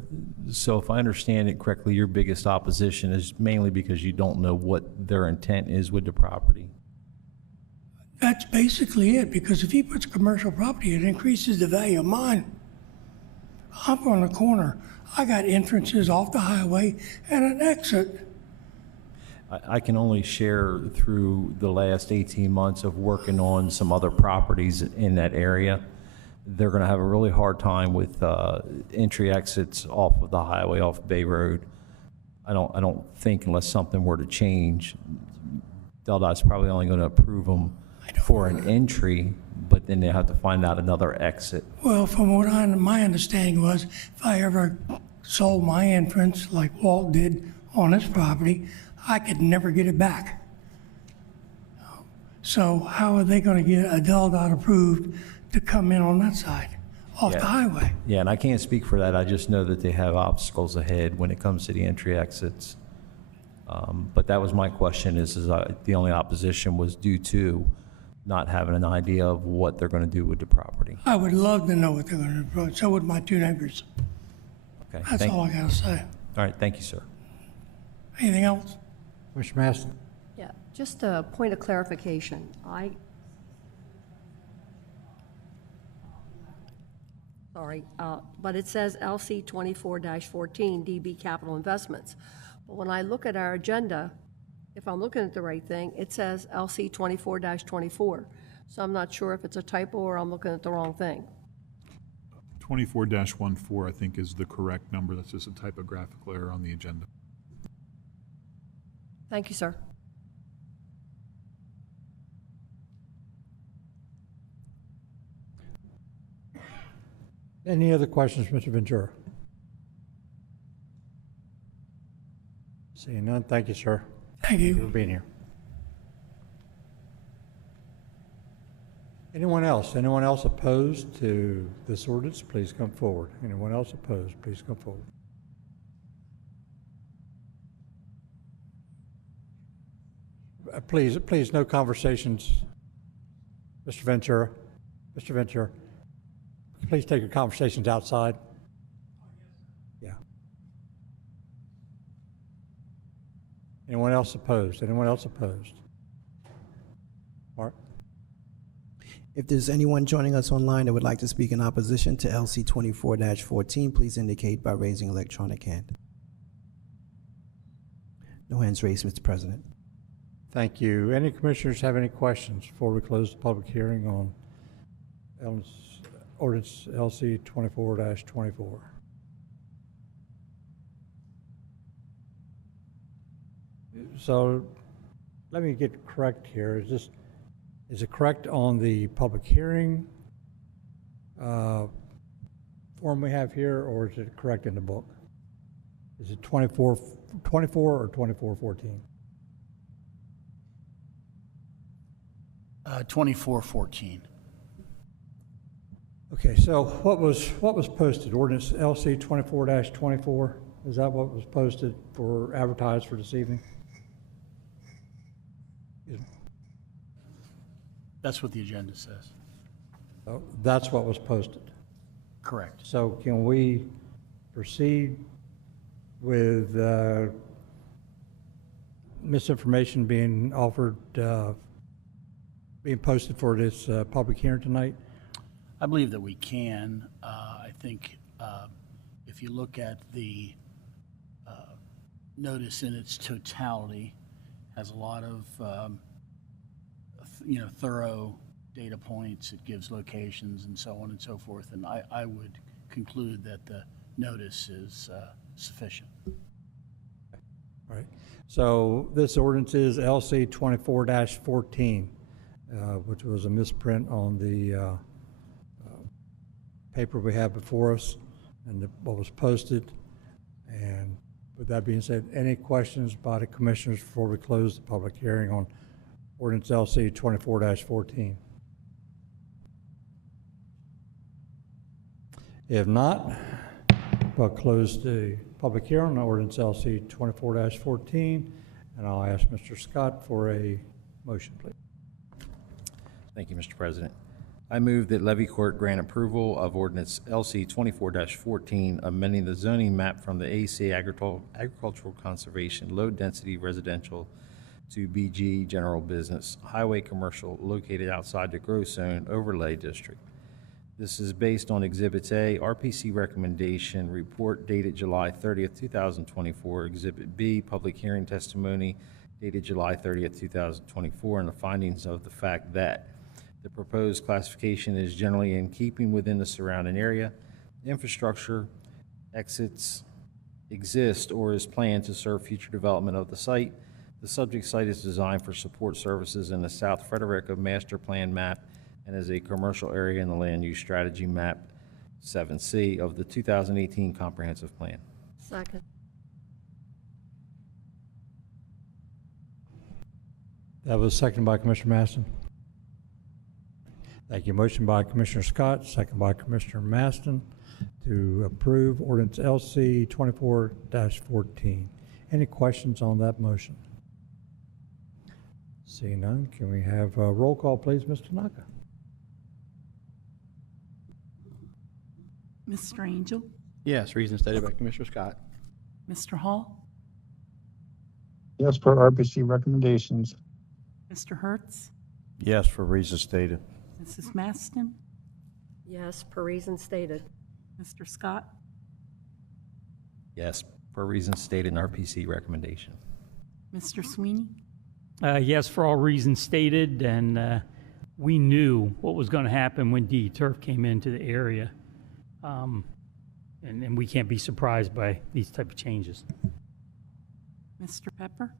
so if I understand it correctly, your biggest opposition is mainly because you don't know what their intent is with the property. That's basically it, because if he puts commercial property, it increases the value of mine. I'm on the corner. I got entrances off the highway and an exit. I can only share through the last 18 months of working on some other properties in that area. They're going to have a really hard time with entry exits off of the highway, off Bay Road. I don't think unless something were to change, DelDOT's probably only going to approve them for an entry, but then they have to find out another exit. Well, from what my understanding was, if I ever sold my entrance like Walt did on his property, I could never get it back. So how are they going to get a DelDOT approved to come in on that side, off the highway? Yeah, and I can't speak for that. I just know that they have obstacles ahead when it comes to the entry exits. But that was my question, is the only opposition was due to not having an idea of what they're going to do with the property. I would love to know what they're going to do. So would my two neighbors. Okay. That's all I got to say. All right, thank you, sir. Anything else? Mr. Maston? Yeah, just a point of clarification. Sorry, but it says LC 24-14 DB Capital Investments. But when I look at our agenda, if I'm looking at the right thing, it says LC 24-24. So I'm not sure if it's a typo or I'm looking at the wrong thing. 24-14, I think, is the correct number. That's just a typographical error on the agenda. Thank you, sir. Any other questions, Mr. Ventura? Seeing none, thank you, sir. Thank you. For being here. Anyone else? Anyone else opposed to this ordinance? Please come forward. Anyone else opposed? Please come forward. Please, no conversations. Mr. Ventura. Mr. Ventura. Please take your conversations outside. Yeah. Anyone else opposed? Anyone else opposed? Mark? If there's anyone joining us online that would like to speak in opposition to LC 24-14, please indicate by raising electronic hand. No hands raised, Mr. President. Thank you. Any commissioners have any questions before we close the public hearing on ordinance LC 24-24? So let me get correct here. Is it correct on the public hearing form we have here, or is it correct in the book? Is it 24 or 2414? 24-14. Okay, so what was posted? Ordinance LC 24-24? Is that what was posted for advertised for this evening? That's what the agenda says. Oh, that's what was posted. Correct. So can we proceed with misinformation being offered, being posted for this public hearing tonight? I believe that we can. I think if you look at the notice in its totality, has a lot of thorough data points. It gives locations and so on and so forth. And I would conclude that the notice is sufficient. All right. So this ordinance is LC 24-14, which was a misprint on the paper we have before us and what was posted. And with that being said, any questions by the commissioners before we close the public hearing on ordinance LC 24-14? If not, we'll close the public hearing on ordinance LC 24-14, and I'll ask Mr. Scott for a motion, please. Thank you, Mr. President. I move that Levy Court grant approval of ordinance LC 24-14, amending the zoning map from the AC Agricultural Conservation Low Density Residential to BG General Business Highway Commercial located outside the Growth Zone Overlay District. This is based on Exhibits A, RPC Recommendation Report dated July 30th, 2024, Exhibit B, Public Hearing Testimony dated July 30th, 2024, and the findings of the fact that the proposed classification is generally in keeping within the surrounding area. Infrastructure exits exist or is planned to serve future development of the site. The subject site is designed for support services in the South Frederica Master Plan map and is a commercial area in the Land Use Strategy Map 7C of the 2018 Comprehensive Plan. Second. That was seconded by Commissioner Maston. Thank you. Motion by Commissioner Scott, second by Commissioner Maston to approve ordinance LC 24-14. Any questions on that motion? Seeing none, can we have a roll call, please, Mr. Naka? Mr. Angel? Yes, reason stated by Commissioner Scott. Mr. Hall? Yes, per RPC recommendations. Mr. Hertz? Yes, for reasons stated. Mrs. Maston? Yes, per reason stated. Mr. Scott? Yes, for reasons stated in RPC recommendation. Mr. Sweeney? Yes, for all reasons stated, and we knew what was going to happen when DE-Turf came into the area, and we can't be surprised by these type of changes. Mr. Pepper?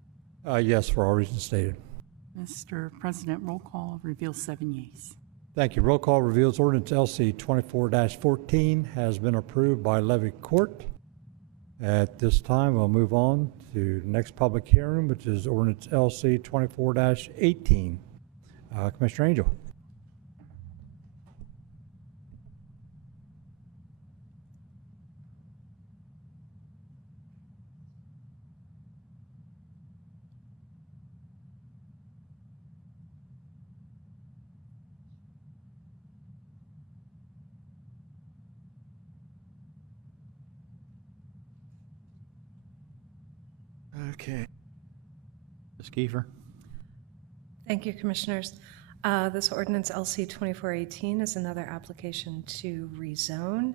Yes, for all reasons stated. Mr. President, roll call reveals 7 yeas. Thank you. Roll call reveals ordinance LC 24-14 has been approved by Levy Court. At this time, we'll move on to the next public hearing, which is ordinance LC 24-18. Commissioner Angel. Okay. Ms. Kiefer? Thank you, Commissioners. This ordinance LC 2418 is another application to rezone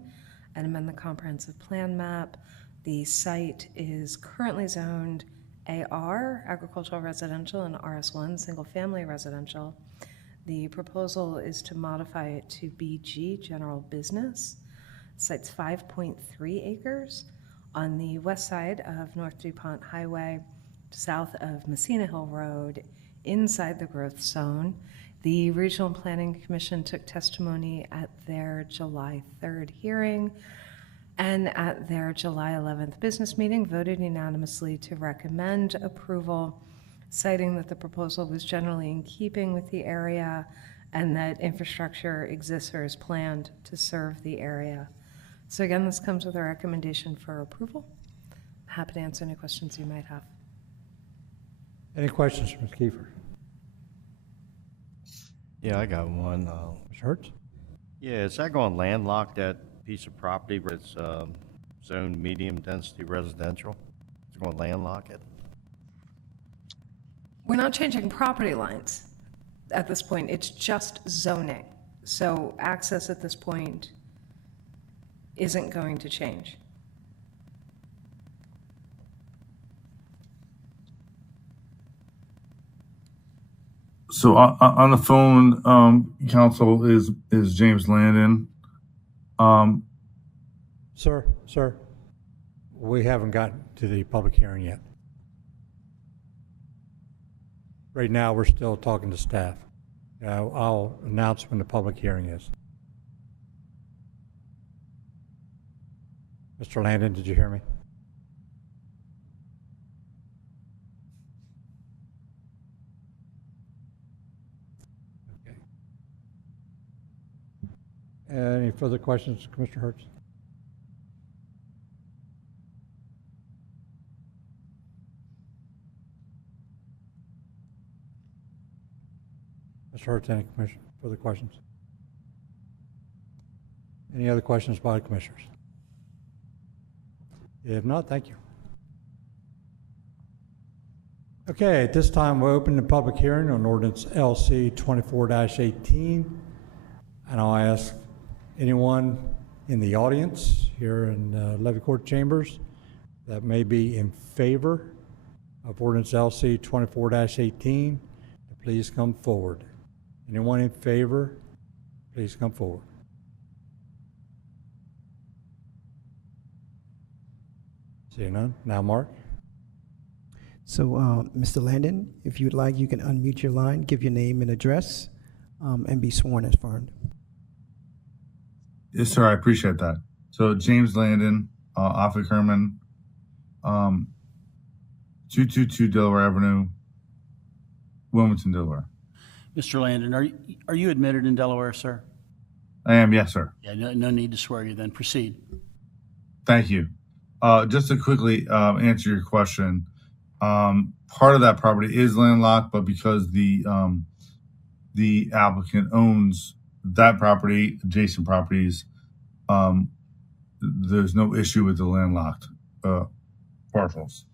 and amend the comprehensive plan map. The site is currently zoned AR, agricultural residential, and RS1, single family residential. The proposal is to modify it to BG, general business. Site's 5.3 acres on the west side of North DuPont Highway, south of Messina Hill Road, inside the growth zone. The Regional Planning Commission took testimony at their July 3rd hearing, and at their July 11th business meeting voted unanimously to recommend approval, citing that the proposal was generally in keeping with the area and that infrastructure exists or is planned to serve the area. So again, this comes with a recommendation for approval. Happy to answer any questions you might have. Any questions, Ms. Kiefer? Yeah, I got one. Mr. Hertz? Yeah, is that going landlocked, that piece of property where it's zoned medium-density residential. It's going to landlock it. We're not changing property lines at this point. It's just zoning. So access at this point isn't going to change. So on the phone, counsel is James Landon. Sir, we haven't gotten to the public hearing yet. Right now, we're still talking to staff. I'll announce when the public hearing is. Mr. Landon, did you hear me? Okay. Any further questions, Commissioner Hertz? Mr. Hertz, any further questions? Any other questions by the commissioners? If not, thank you. Okay, at this time, we'll open the public hearing on ordinance LC 24-18. And I'll ask anyone in the audience here in Levy Court Chambers that may be in favor of ordinance LC 24-18 to please come forward. Anyone in favor, please come forward. Seeing none. Now, Mark. So, Mr. Landon, if you'd like, you can unmute your line, give your name and address, and be sworn as affirmed. Yes, sir. I appreciate that. So James Landon, Office Herman, 222 Delaware Avenue, Wilmington, Delaware. Mr. Landon, are you admitted in Delaware, sir? I am, yes, sir. Yeah, no need to swear you then. Proceed. Thank you. Just to quickly answer your question, part of that property is landlocked, but because the applicant owns that property, adjacent properties, there's no issue with the landlocked parcels.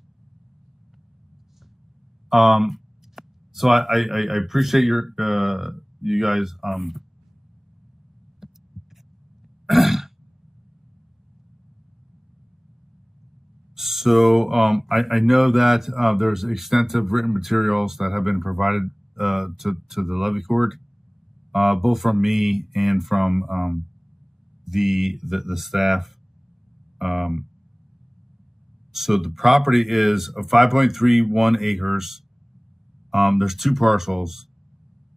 So I appreciate your you guys. So I know that there's extensive written materials that have been provided to the Levy Court, both from me and from the staff. So the property is 5.31 acres. There's two parcels,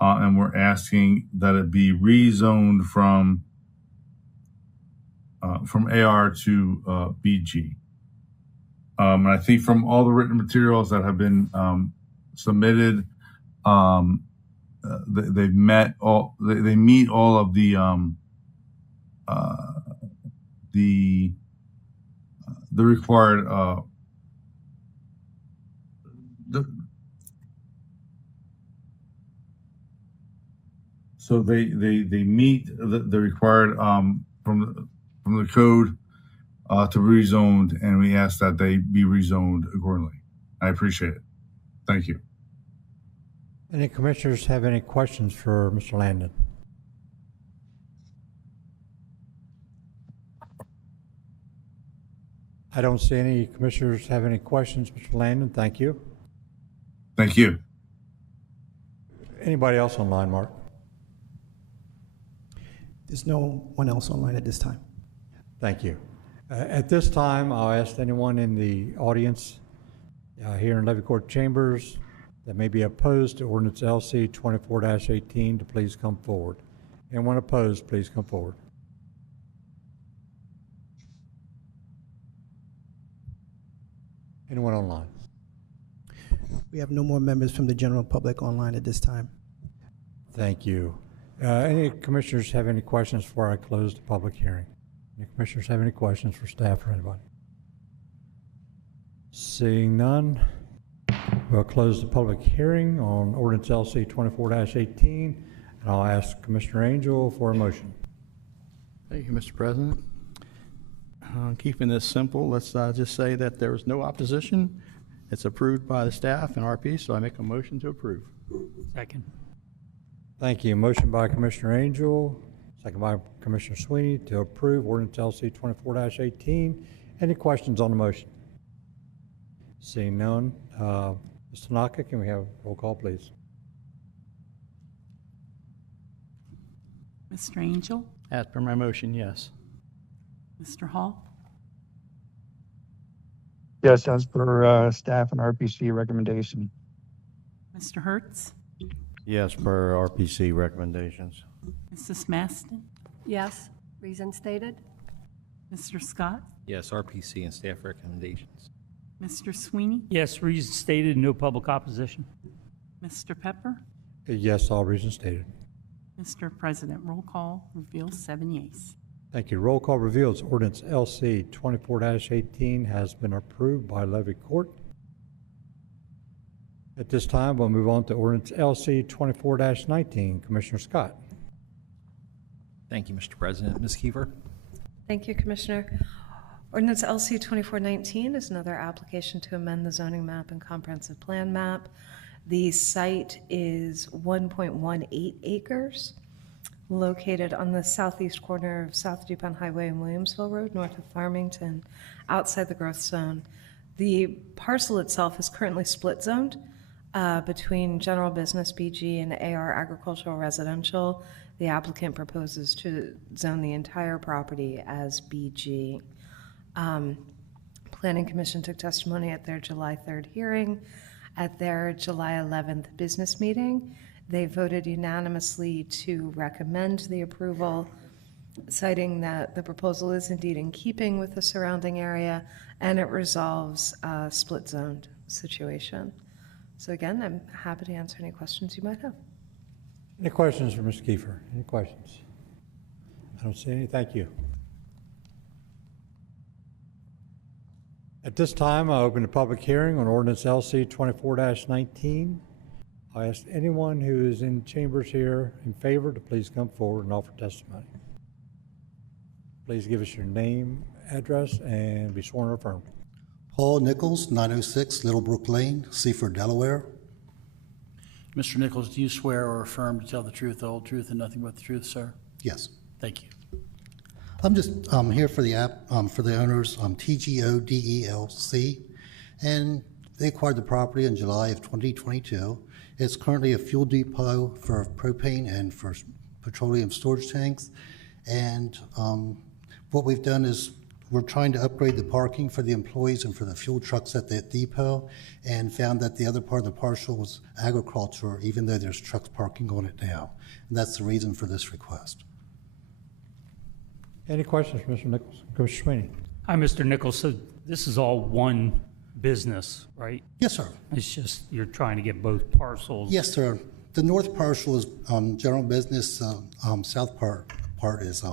and we're asking that it be rezoned from AR to BG. And I think from all the written materials that have been submitted, they meet all of the required so they meet the required from the code to be rezoned, and we ask that they be rezoned accordingly. I appreciate it. Thank you. Any commissioners have any questions for Mr. Landon? I don't see any commissioners have any questions. Mr. Landon, thank you. Thank you. Anybody else online, Mark? There's no one else online at this time. Thank you. At this time, I'll ask anyone in the audience here in Levy Court Chambers that may be opposed to ordinance LC 24-18 to please come forward. Anyone opposed, please come forward. Anyone online? We have no more members from the general public online at this time. Thank you. Any commissioners have any questions before I close the public hearing? Any commissioners have any questions for staff or anybody? Seeing none, we'll close the public hearing on ordinance LC 24-18, and I'll ask Commissioner Angel for a motion. Thank you, Mr. President. keeping this simple, let's just say that there was no opposition. It's approved by the staff and RP, so I make a motion to approve. Second. Thank you. Motion by Commissioner Angel, second by Commissioner Sweeney to approve ordinance LC 24-18. Any questions on the motion? Seeing none, Mr. Tanaka, can we have a roll call, please? Mr. Angel? As per my motion, yes. Mr. Hall? Yes, as per staff and RPC recommendation. Mr. Hertz? Yes, per RPC recommendations. Mrs. Maston? Yes, reason stated. Mr. Scott? Yes, RPC and staff recommendations. Mr. Sweeney? Yes, reason stated, no public opposition. Mr. Pepper? Yes, all reasons stated. Mr. President, roll call reveals 7 yeas. Thank you. Roll call reveals ordinance LC 24-18 has been approved by Levy Court. At this time, we'll move on to ordinance LC 24-19. Commissioner Scott. Thank you, Mr. President. Ms. Kiefer? Thank you, Commissioner. Ordinance LC 2419 is another application to amend the zoning map and comprehensive plan map. The site is 1.18 acres, located on the southeast corner of South DuPont Highway and Williamsville Road, north of Farmington, outside the growth zone. The parcel itself is currently split zoned between general business BG and AR agricultural residential. The applicant proposes to zone the entire property as BG. Planning Commission took testimony at their July 3rd hearing. At their July 11th business meeting, they voted unanimously to recommend the approval, citing that the proposal is indeed in keeping with the surrounding area and it resolves a split zoned situation. So again, I'm happy to answer any questions you might have. Any questions for Ms. Kiefer? Any questions? I don't see any. Thank you. At this time, I open the public hearing on ordinance LC 24-19. I ask anyone who is in chambers here in favor to please come forward and offer testimony. Please give us your name, address, and be sworn or affirmed. Paul Nichols, 906 Littlebrook Lane, Seaford, Delaware. Mr. Nichols, do you swear or affirm to tell the truth, the whole truth, and nothing but the truth, sir? Yes. Thank you. I'm just here for the for the owners, TGODELC, and they acquired the property in July of 2022. It's currently a fuel depot for propane and for petroleum storage tanks. And what we've done is we're trying to upgrade the parking for the employees and for the fuel trucks at that depot, and found that the other part of the parcel was agriculture, even though there's trucks parking on it now. And that's the reason for this request. Any questions for Mr. Nichols? Commissioner Sweeney. Hi, Mr. Nichols. So this is all one business, right? Yes, sir. It's just you're trying to get both parcels. Yes, sir. The north parcel is general business. South part is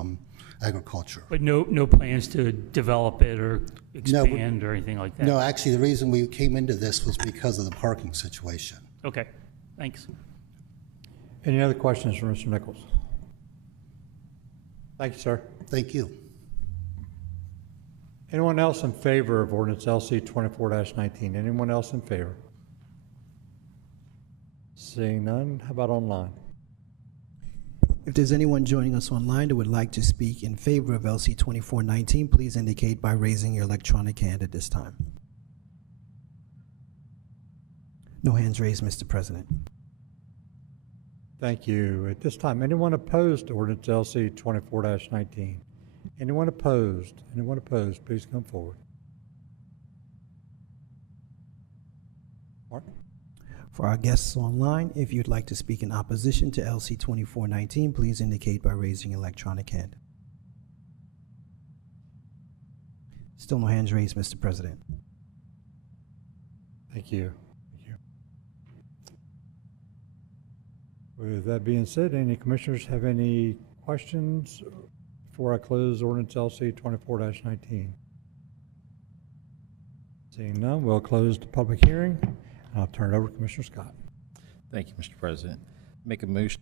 agriculture. But no plans to develop it or expand or anything like that? No, actually, the reason we came into this was because of the parking situation. Okay, thanks. Any other questions for Mr. Nichols? Thank you, sir. Thank you. Anyone else in favor of ordinance LC 24-19? Anyone else in favor? Seeing none, how about online? If there's anyone joining us online that would like to speak in favor of LC 2419, please indicate by raising your electronic hand at this time. No hands raised, Mr. President. Thank you. At this time, anyone opposed to ordinance LC 24-19? Anyone opposed? Anyone opposed? Please come forward. Mark? For our guests online, if you'd like to speak in opposition to LC 2419, please indicate by raising your electronic hand. Still no hands raised, Mr. President. Thank you. Thank you. With that being said, any commissioners have any questions before I close ordinance LC 24-19? Seeing none, we'll close the public hearing. I'll turn it over to Commissioner Scott. Thank you, Mr. President. Make a motion.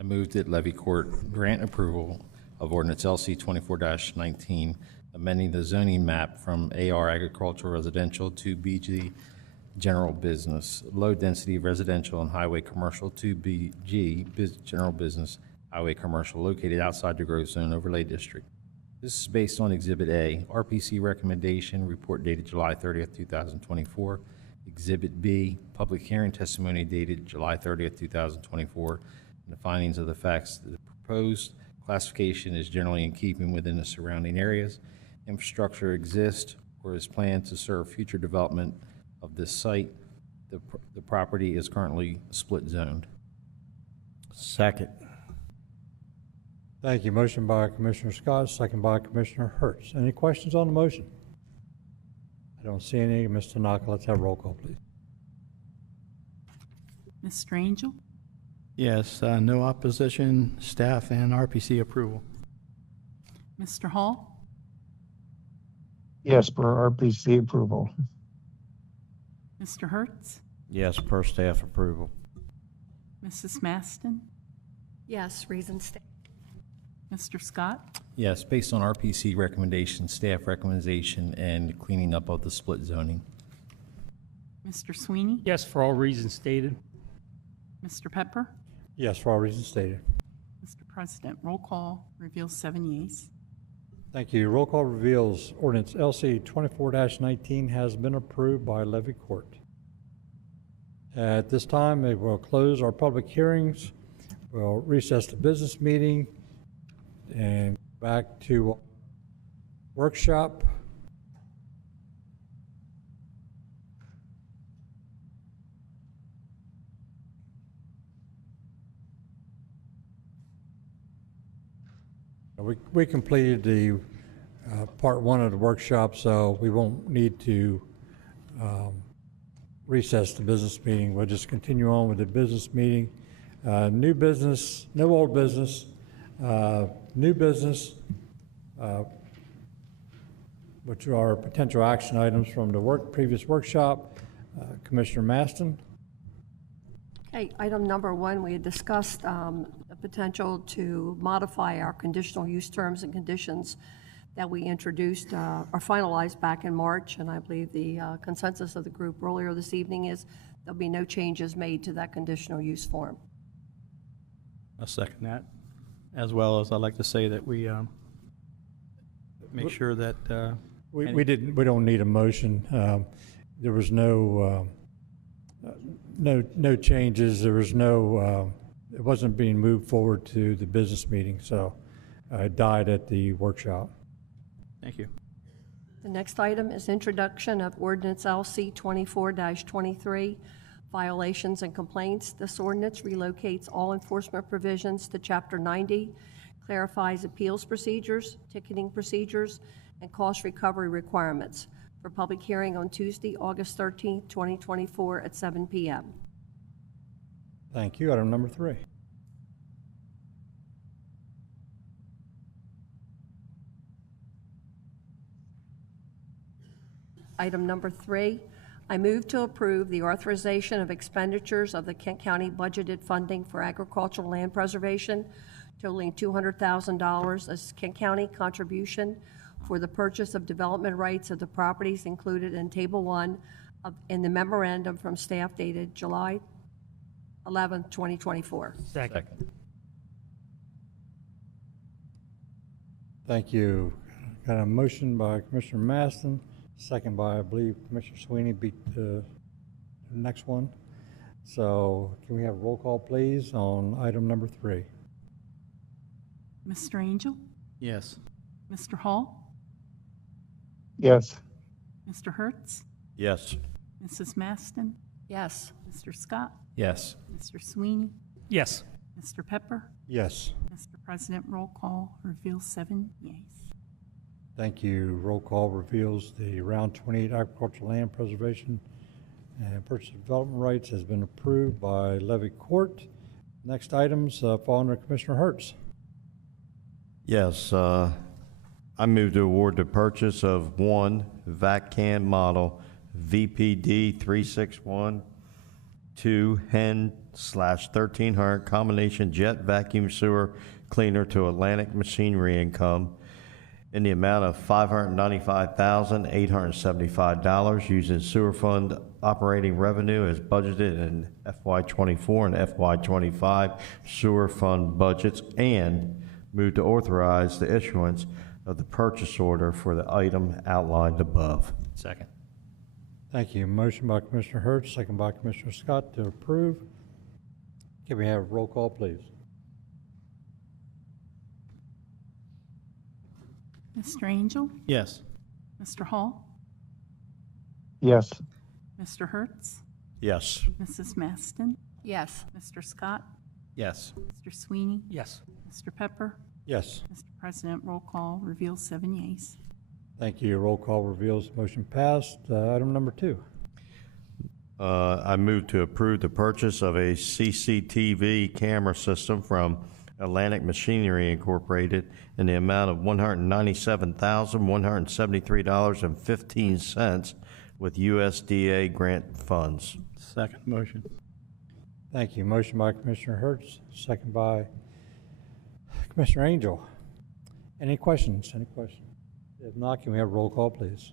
I move that Levy Court grant approval of ordinance LC 24-19, amending the zoning map from AR agricultural residential to BG general business, low density residential and highway commercial to BG general business, highway commercial located outside the growth zone overlay district. This is based on Exhibit A, RPC recommendation, report dated July 30th, 2024. Exhibit B, public hearing testimony dated July 30th, 2024. And the findings of the facts, the proposed classification is generally in keeping within the surrounding areas. Infrastructure exists or is planned to serve future development of this site. The property is currently split zoned. Second. Thank you. Motion by Commissioner Scott, second by Commissioner Hertz. Any questions on the motion? I don't see any. Mr. Tanaka, let's have roll call, please. Mr. Angel? Yes, no opposition, staff and RPC approval. Mr. Hall? Yes, for RPC approval. Mr. Hertz? Yes, per staff approval. Mrs. Maston? Yes, reasons stated. Mr. Scott? Yes, based on RPC recommendation, staff recommendation, and cleaning up of the split zoning. Mr. Sweeney? Yes, for all reasons stated. Mr. Pepper? Yes, for all reasons stated. Mr. President, roll call reveals 7 yeas. Thank you. Roll call reveals ordinance LC 24-19 has been approved by Levy Court. At this time, we will close our public hearings. We'll recess the business meeting and back to workshop. We completed the part one of the workshop, so we won't need to recess the business meeting. We'll just continue on with the business meeting. New business, no old business, new business, which are potential action items from the previous workshop. Commissioner Maston. Okay, item number one, we had discussed the potential to modify our conditional use terms and conditions that we introduced or finalized back in March, and I believe the consensus of the group earlier this evening is there'll be no changes made to that conditional use form. I'll second that, as well as I'd like to say that we make sure that we don't need a motion. There was no changes. There was no. It wasn't being moved forward to the business meeting, so it died at the workshop. Thank you. The next item is introduction of ordinance LC 24-23, violations and complaints. This ordinance relocates all enforcement provisions to Chapter 90, clarifies appeals procedures, ticketing procedures, and cost recovery requirements for public hearing on Tuesday, August 13th, 2024 at 7 p.m. Thank you. Item number 3. Item number 3, I move to approve the authorization of expenditures of the Kent County budgeted funding for agricultural land preservation totaling $200,000 as Kent County contribution for the purchase of development rights of the properties included in Table 1 in the memorandum from staff dated July 11, 2024. Second. Thank you. Got a motion by Commissioner Maston, second by, I believe, Commissioner Sweeney beat the next one. So can we have a roll call, please, on item number 3? Mr. Angel? Yes. Mr. Hall? Yes. Mr. Hertz? Yes. Mrs. Maston? Yes. Mr. Scott? Yes. Mr. Sweeney? Yes. Mr. Pepper? Yes. Mr. President, roll call reveals 7 yeas. Thank you. Roll call reveals the Round 28 agricultural land preservation and purchase of development rights has been approved by Levy Court. Next items fall under Commissioner Hertz. Yes, I move to award the purchase of one VAC-CAN model VPD 361 Hen/1300 combination jet vacuum sewer cleaner to Atlantic Machinery Income in the amount of $595,875 using sewer fund operating revenue as budgeted in FY24 and FY25 sewer fund budgets, and move to authorize the issuance of the purchase order for the item outlined above. Second. Thank you. Motion by Commissioner Hertz, second by Commissioner Scott to approve. Can we have a roll call, please? Mr. Angel? Yes. Mr. Hall? Yes. Mr. Hertz? Yes. Mrs. Maston? Yes. Mr. Scott? Yes. Mr. Sweeney? Yes. Mr. Pepper? Yes. Mr. President, roll call reveals 7 yeas. Thank you. Roll call reveals motion passed. Item number 2. I move to approve the purchase of a CCTV camera system from Atlantic Machinery Incorporated in the amount of $197,173.15 with USDA grant funds. Second motion. Thank you. Motion by Commissioner Hertz, second by Commissioner Angel. Any questions? Any questions? If not, can we have a roll call, please?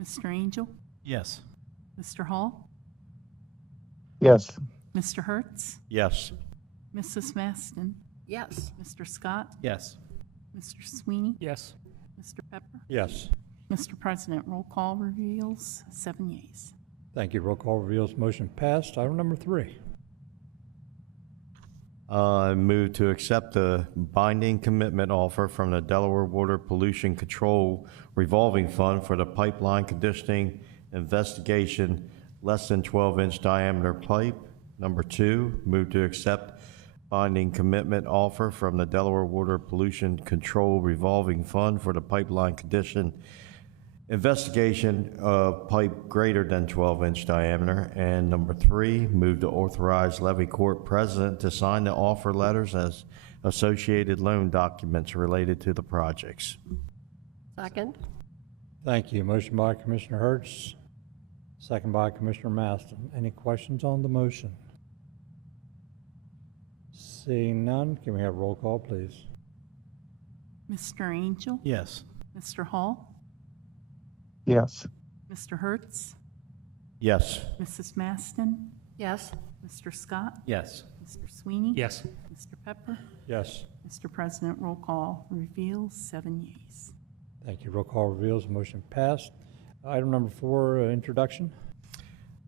Mr. Angel? Yes. Mr. Hall? Yes. Mr. Hertz? Yes. Mrs. Maston? Yes. Mr. Scott? Yes. Mr. Sweeney? Yes. Mr. Pepper? Yes. Mr. President, roll call reveals 7 yeas. Thank you. Roll call reveals motion passed. Item number 3. I move to accept the binding commitment offer from the Delaware Water Pollution Control Revolving Fund for the pipeline conditioning investigation, less than 12-inch diameter pipe. Number 2, move to accept binding commitment offer from the Delaware Water Pollution Control Revolving Fund for the pipeline condition investigation of pipe greater than 12-inch diameter. And number 3, move to authorize Levy Court President to sign the offer letters as associated loan documents related to the projects. Second? Thank you. Motion by Commissioner Hertz, second by Commissioner Maston. Any questions on the motion? Seeing none, can we have roll call, please? Mr. Angel? Yes. Mr. Hall? Yes. Mr. Hertz? Yes. Mrs. Maston? Yes. Mr. Scott? Yes. Mr. Sweeney? Yes. Mr. Pepper? Yes. Mr. President, roll call reveals 7 yeas. Thank you. Roll call reveals motion passed. Item number 4, introduction.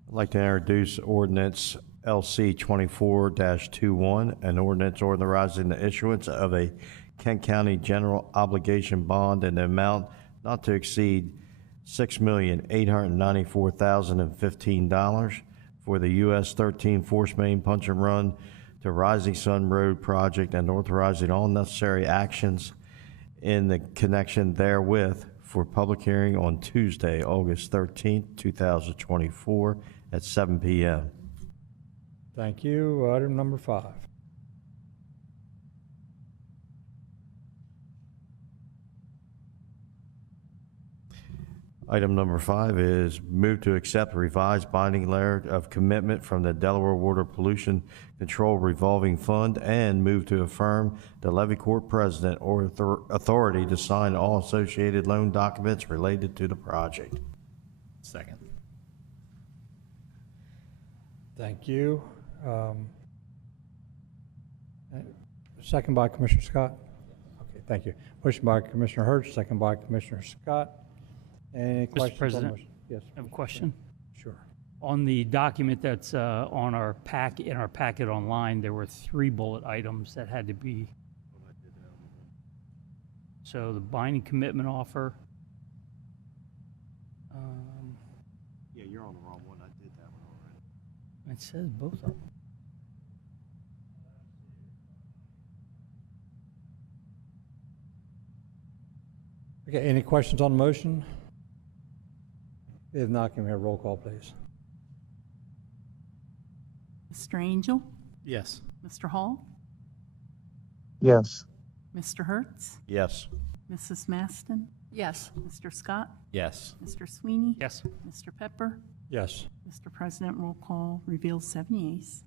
I'd like to introduce ordinance LC 24-21, an ordinance authorizing the issuance of a Kent County general obligation bond in the amount not to exceed $6,894,015 for the US 13 Force Main Punch and Run to Rising Sun Road project, and authorizing all necessary actions in the connection therewith for public hearing on Tuesday, August 13th, 2024 at 7 p.m. Thank you. Item number 5. Item number 5 is move to accept revised binding letter of commitment from the Delaware Water Pollution Control Revolving Fund, and move to affirm the Levy Court President or authority to sign all associated loan documents related to the project. Second. Thank you. Second by Commissioner Scott. Okay, thank you. Motion by Commissioner Hertz, second by Commissioner Scott. Any questions? Mr. President? On the motion? Yes. I have a question. Sure. On the document that's on our in our packet online, there were 3 bullet items that had to be. So the binding commitment offer. Yeah, you're on the wrong one. I did that one already. It says both of them. Okay, any questions on the motion? If not, can we have roll call, please? Mr. Angel? Yes. Mr. Hall? Yes. Mr. Hertz? Yes. Mrs. Maston? Yes. Mr. Scott? Yes. Mr. Sweeney? Yes. Mr. Pepper? Yes. Mr. President, roll call reveals 7 yeas.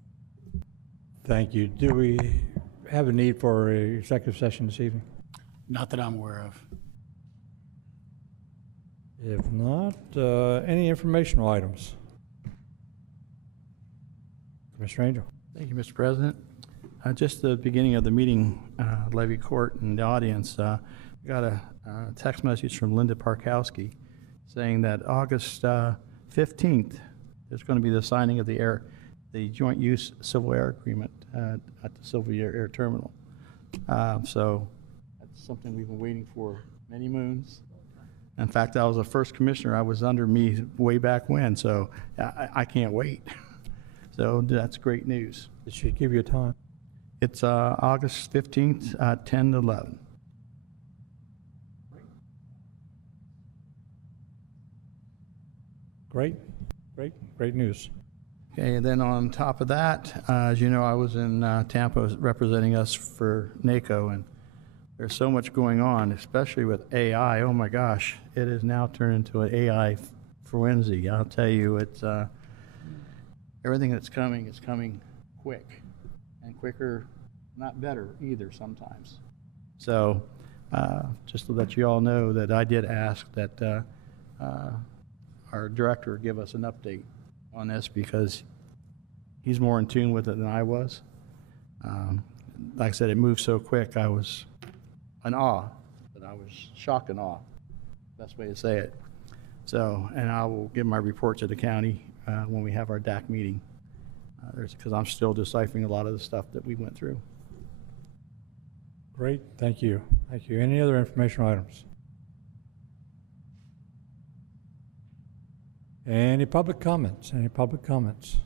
Thank you. Do we have a need for an executive session this evening? Not that I'm aware of. If not, any informational items? Commissioner Angel. Thank you, Mr. President. Just the beginning of the meeting, Levy Court and the audience, we got a text message from Linda Parkowski saying that August 15th, there's going to be the signing of the joint use civil air agreement at the Sylvia Air Terminal. So that's something we've been waiting for many moons. In fact, I was the first commissioner. I was under me way back when, so I can't wait. So that's great news. Did she give you a time? It's August 15th, 10 to 11. Great news. Okay, and then on top of that, as you know, I was in Tampa representing us for NACO, and there's so much going on, especially with AI. Oh my gosh, it is now turned into an AI frenzy. I'll tell you, it's everything that's coming is coming quick, and quicker, not better either sometimes. So just to let you all know that I did ask that our director give us an update on this because he's more in tune with it than I was. Like I said, it moved so quick, I was in awe, but I was shocked and awe, best way to say it. So, and I will give my report to the county when we have our DAC meeting, because I'm still deciphering a lot of the stuff that we went through. Great, thank you. Thank you. Any other informational items? Any public comments? Any public comments?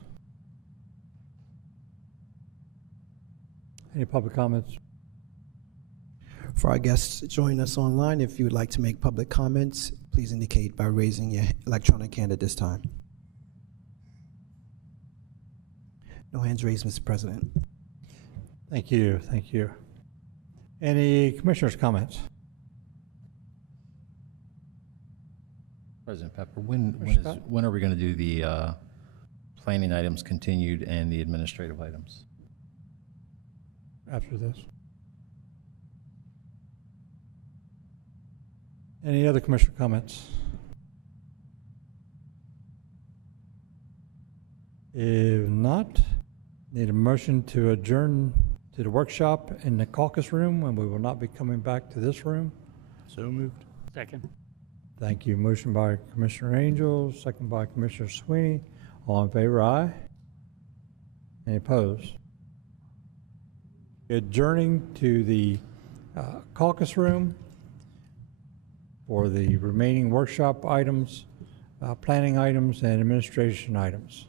Any public comments? For our guests joining us online, if you would like to make public comments, please indicate by raising your electronic hand at this time. No hands raised, Mr. President. Thank you, thank you. Any commissioners' comments? President Pepper, when are we going to do the planning items continued and the administrative items? After this. Any other commissioner comments? If not, need a motion to adjourn to the workshop in the caucus room, and we will not be coming back to this room. So moved. Second. Thank you. Motion by Commissioner Angel, second by Commissioner Sweeney. All in favor, aye. Any opposed? Adjourning to the caucus room for the remaining workshop items, planning items, and administration items.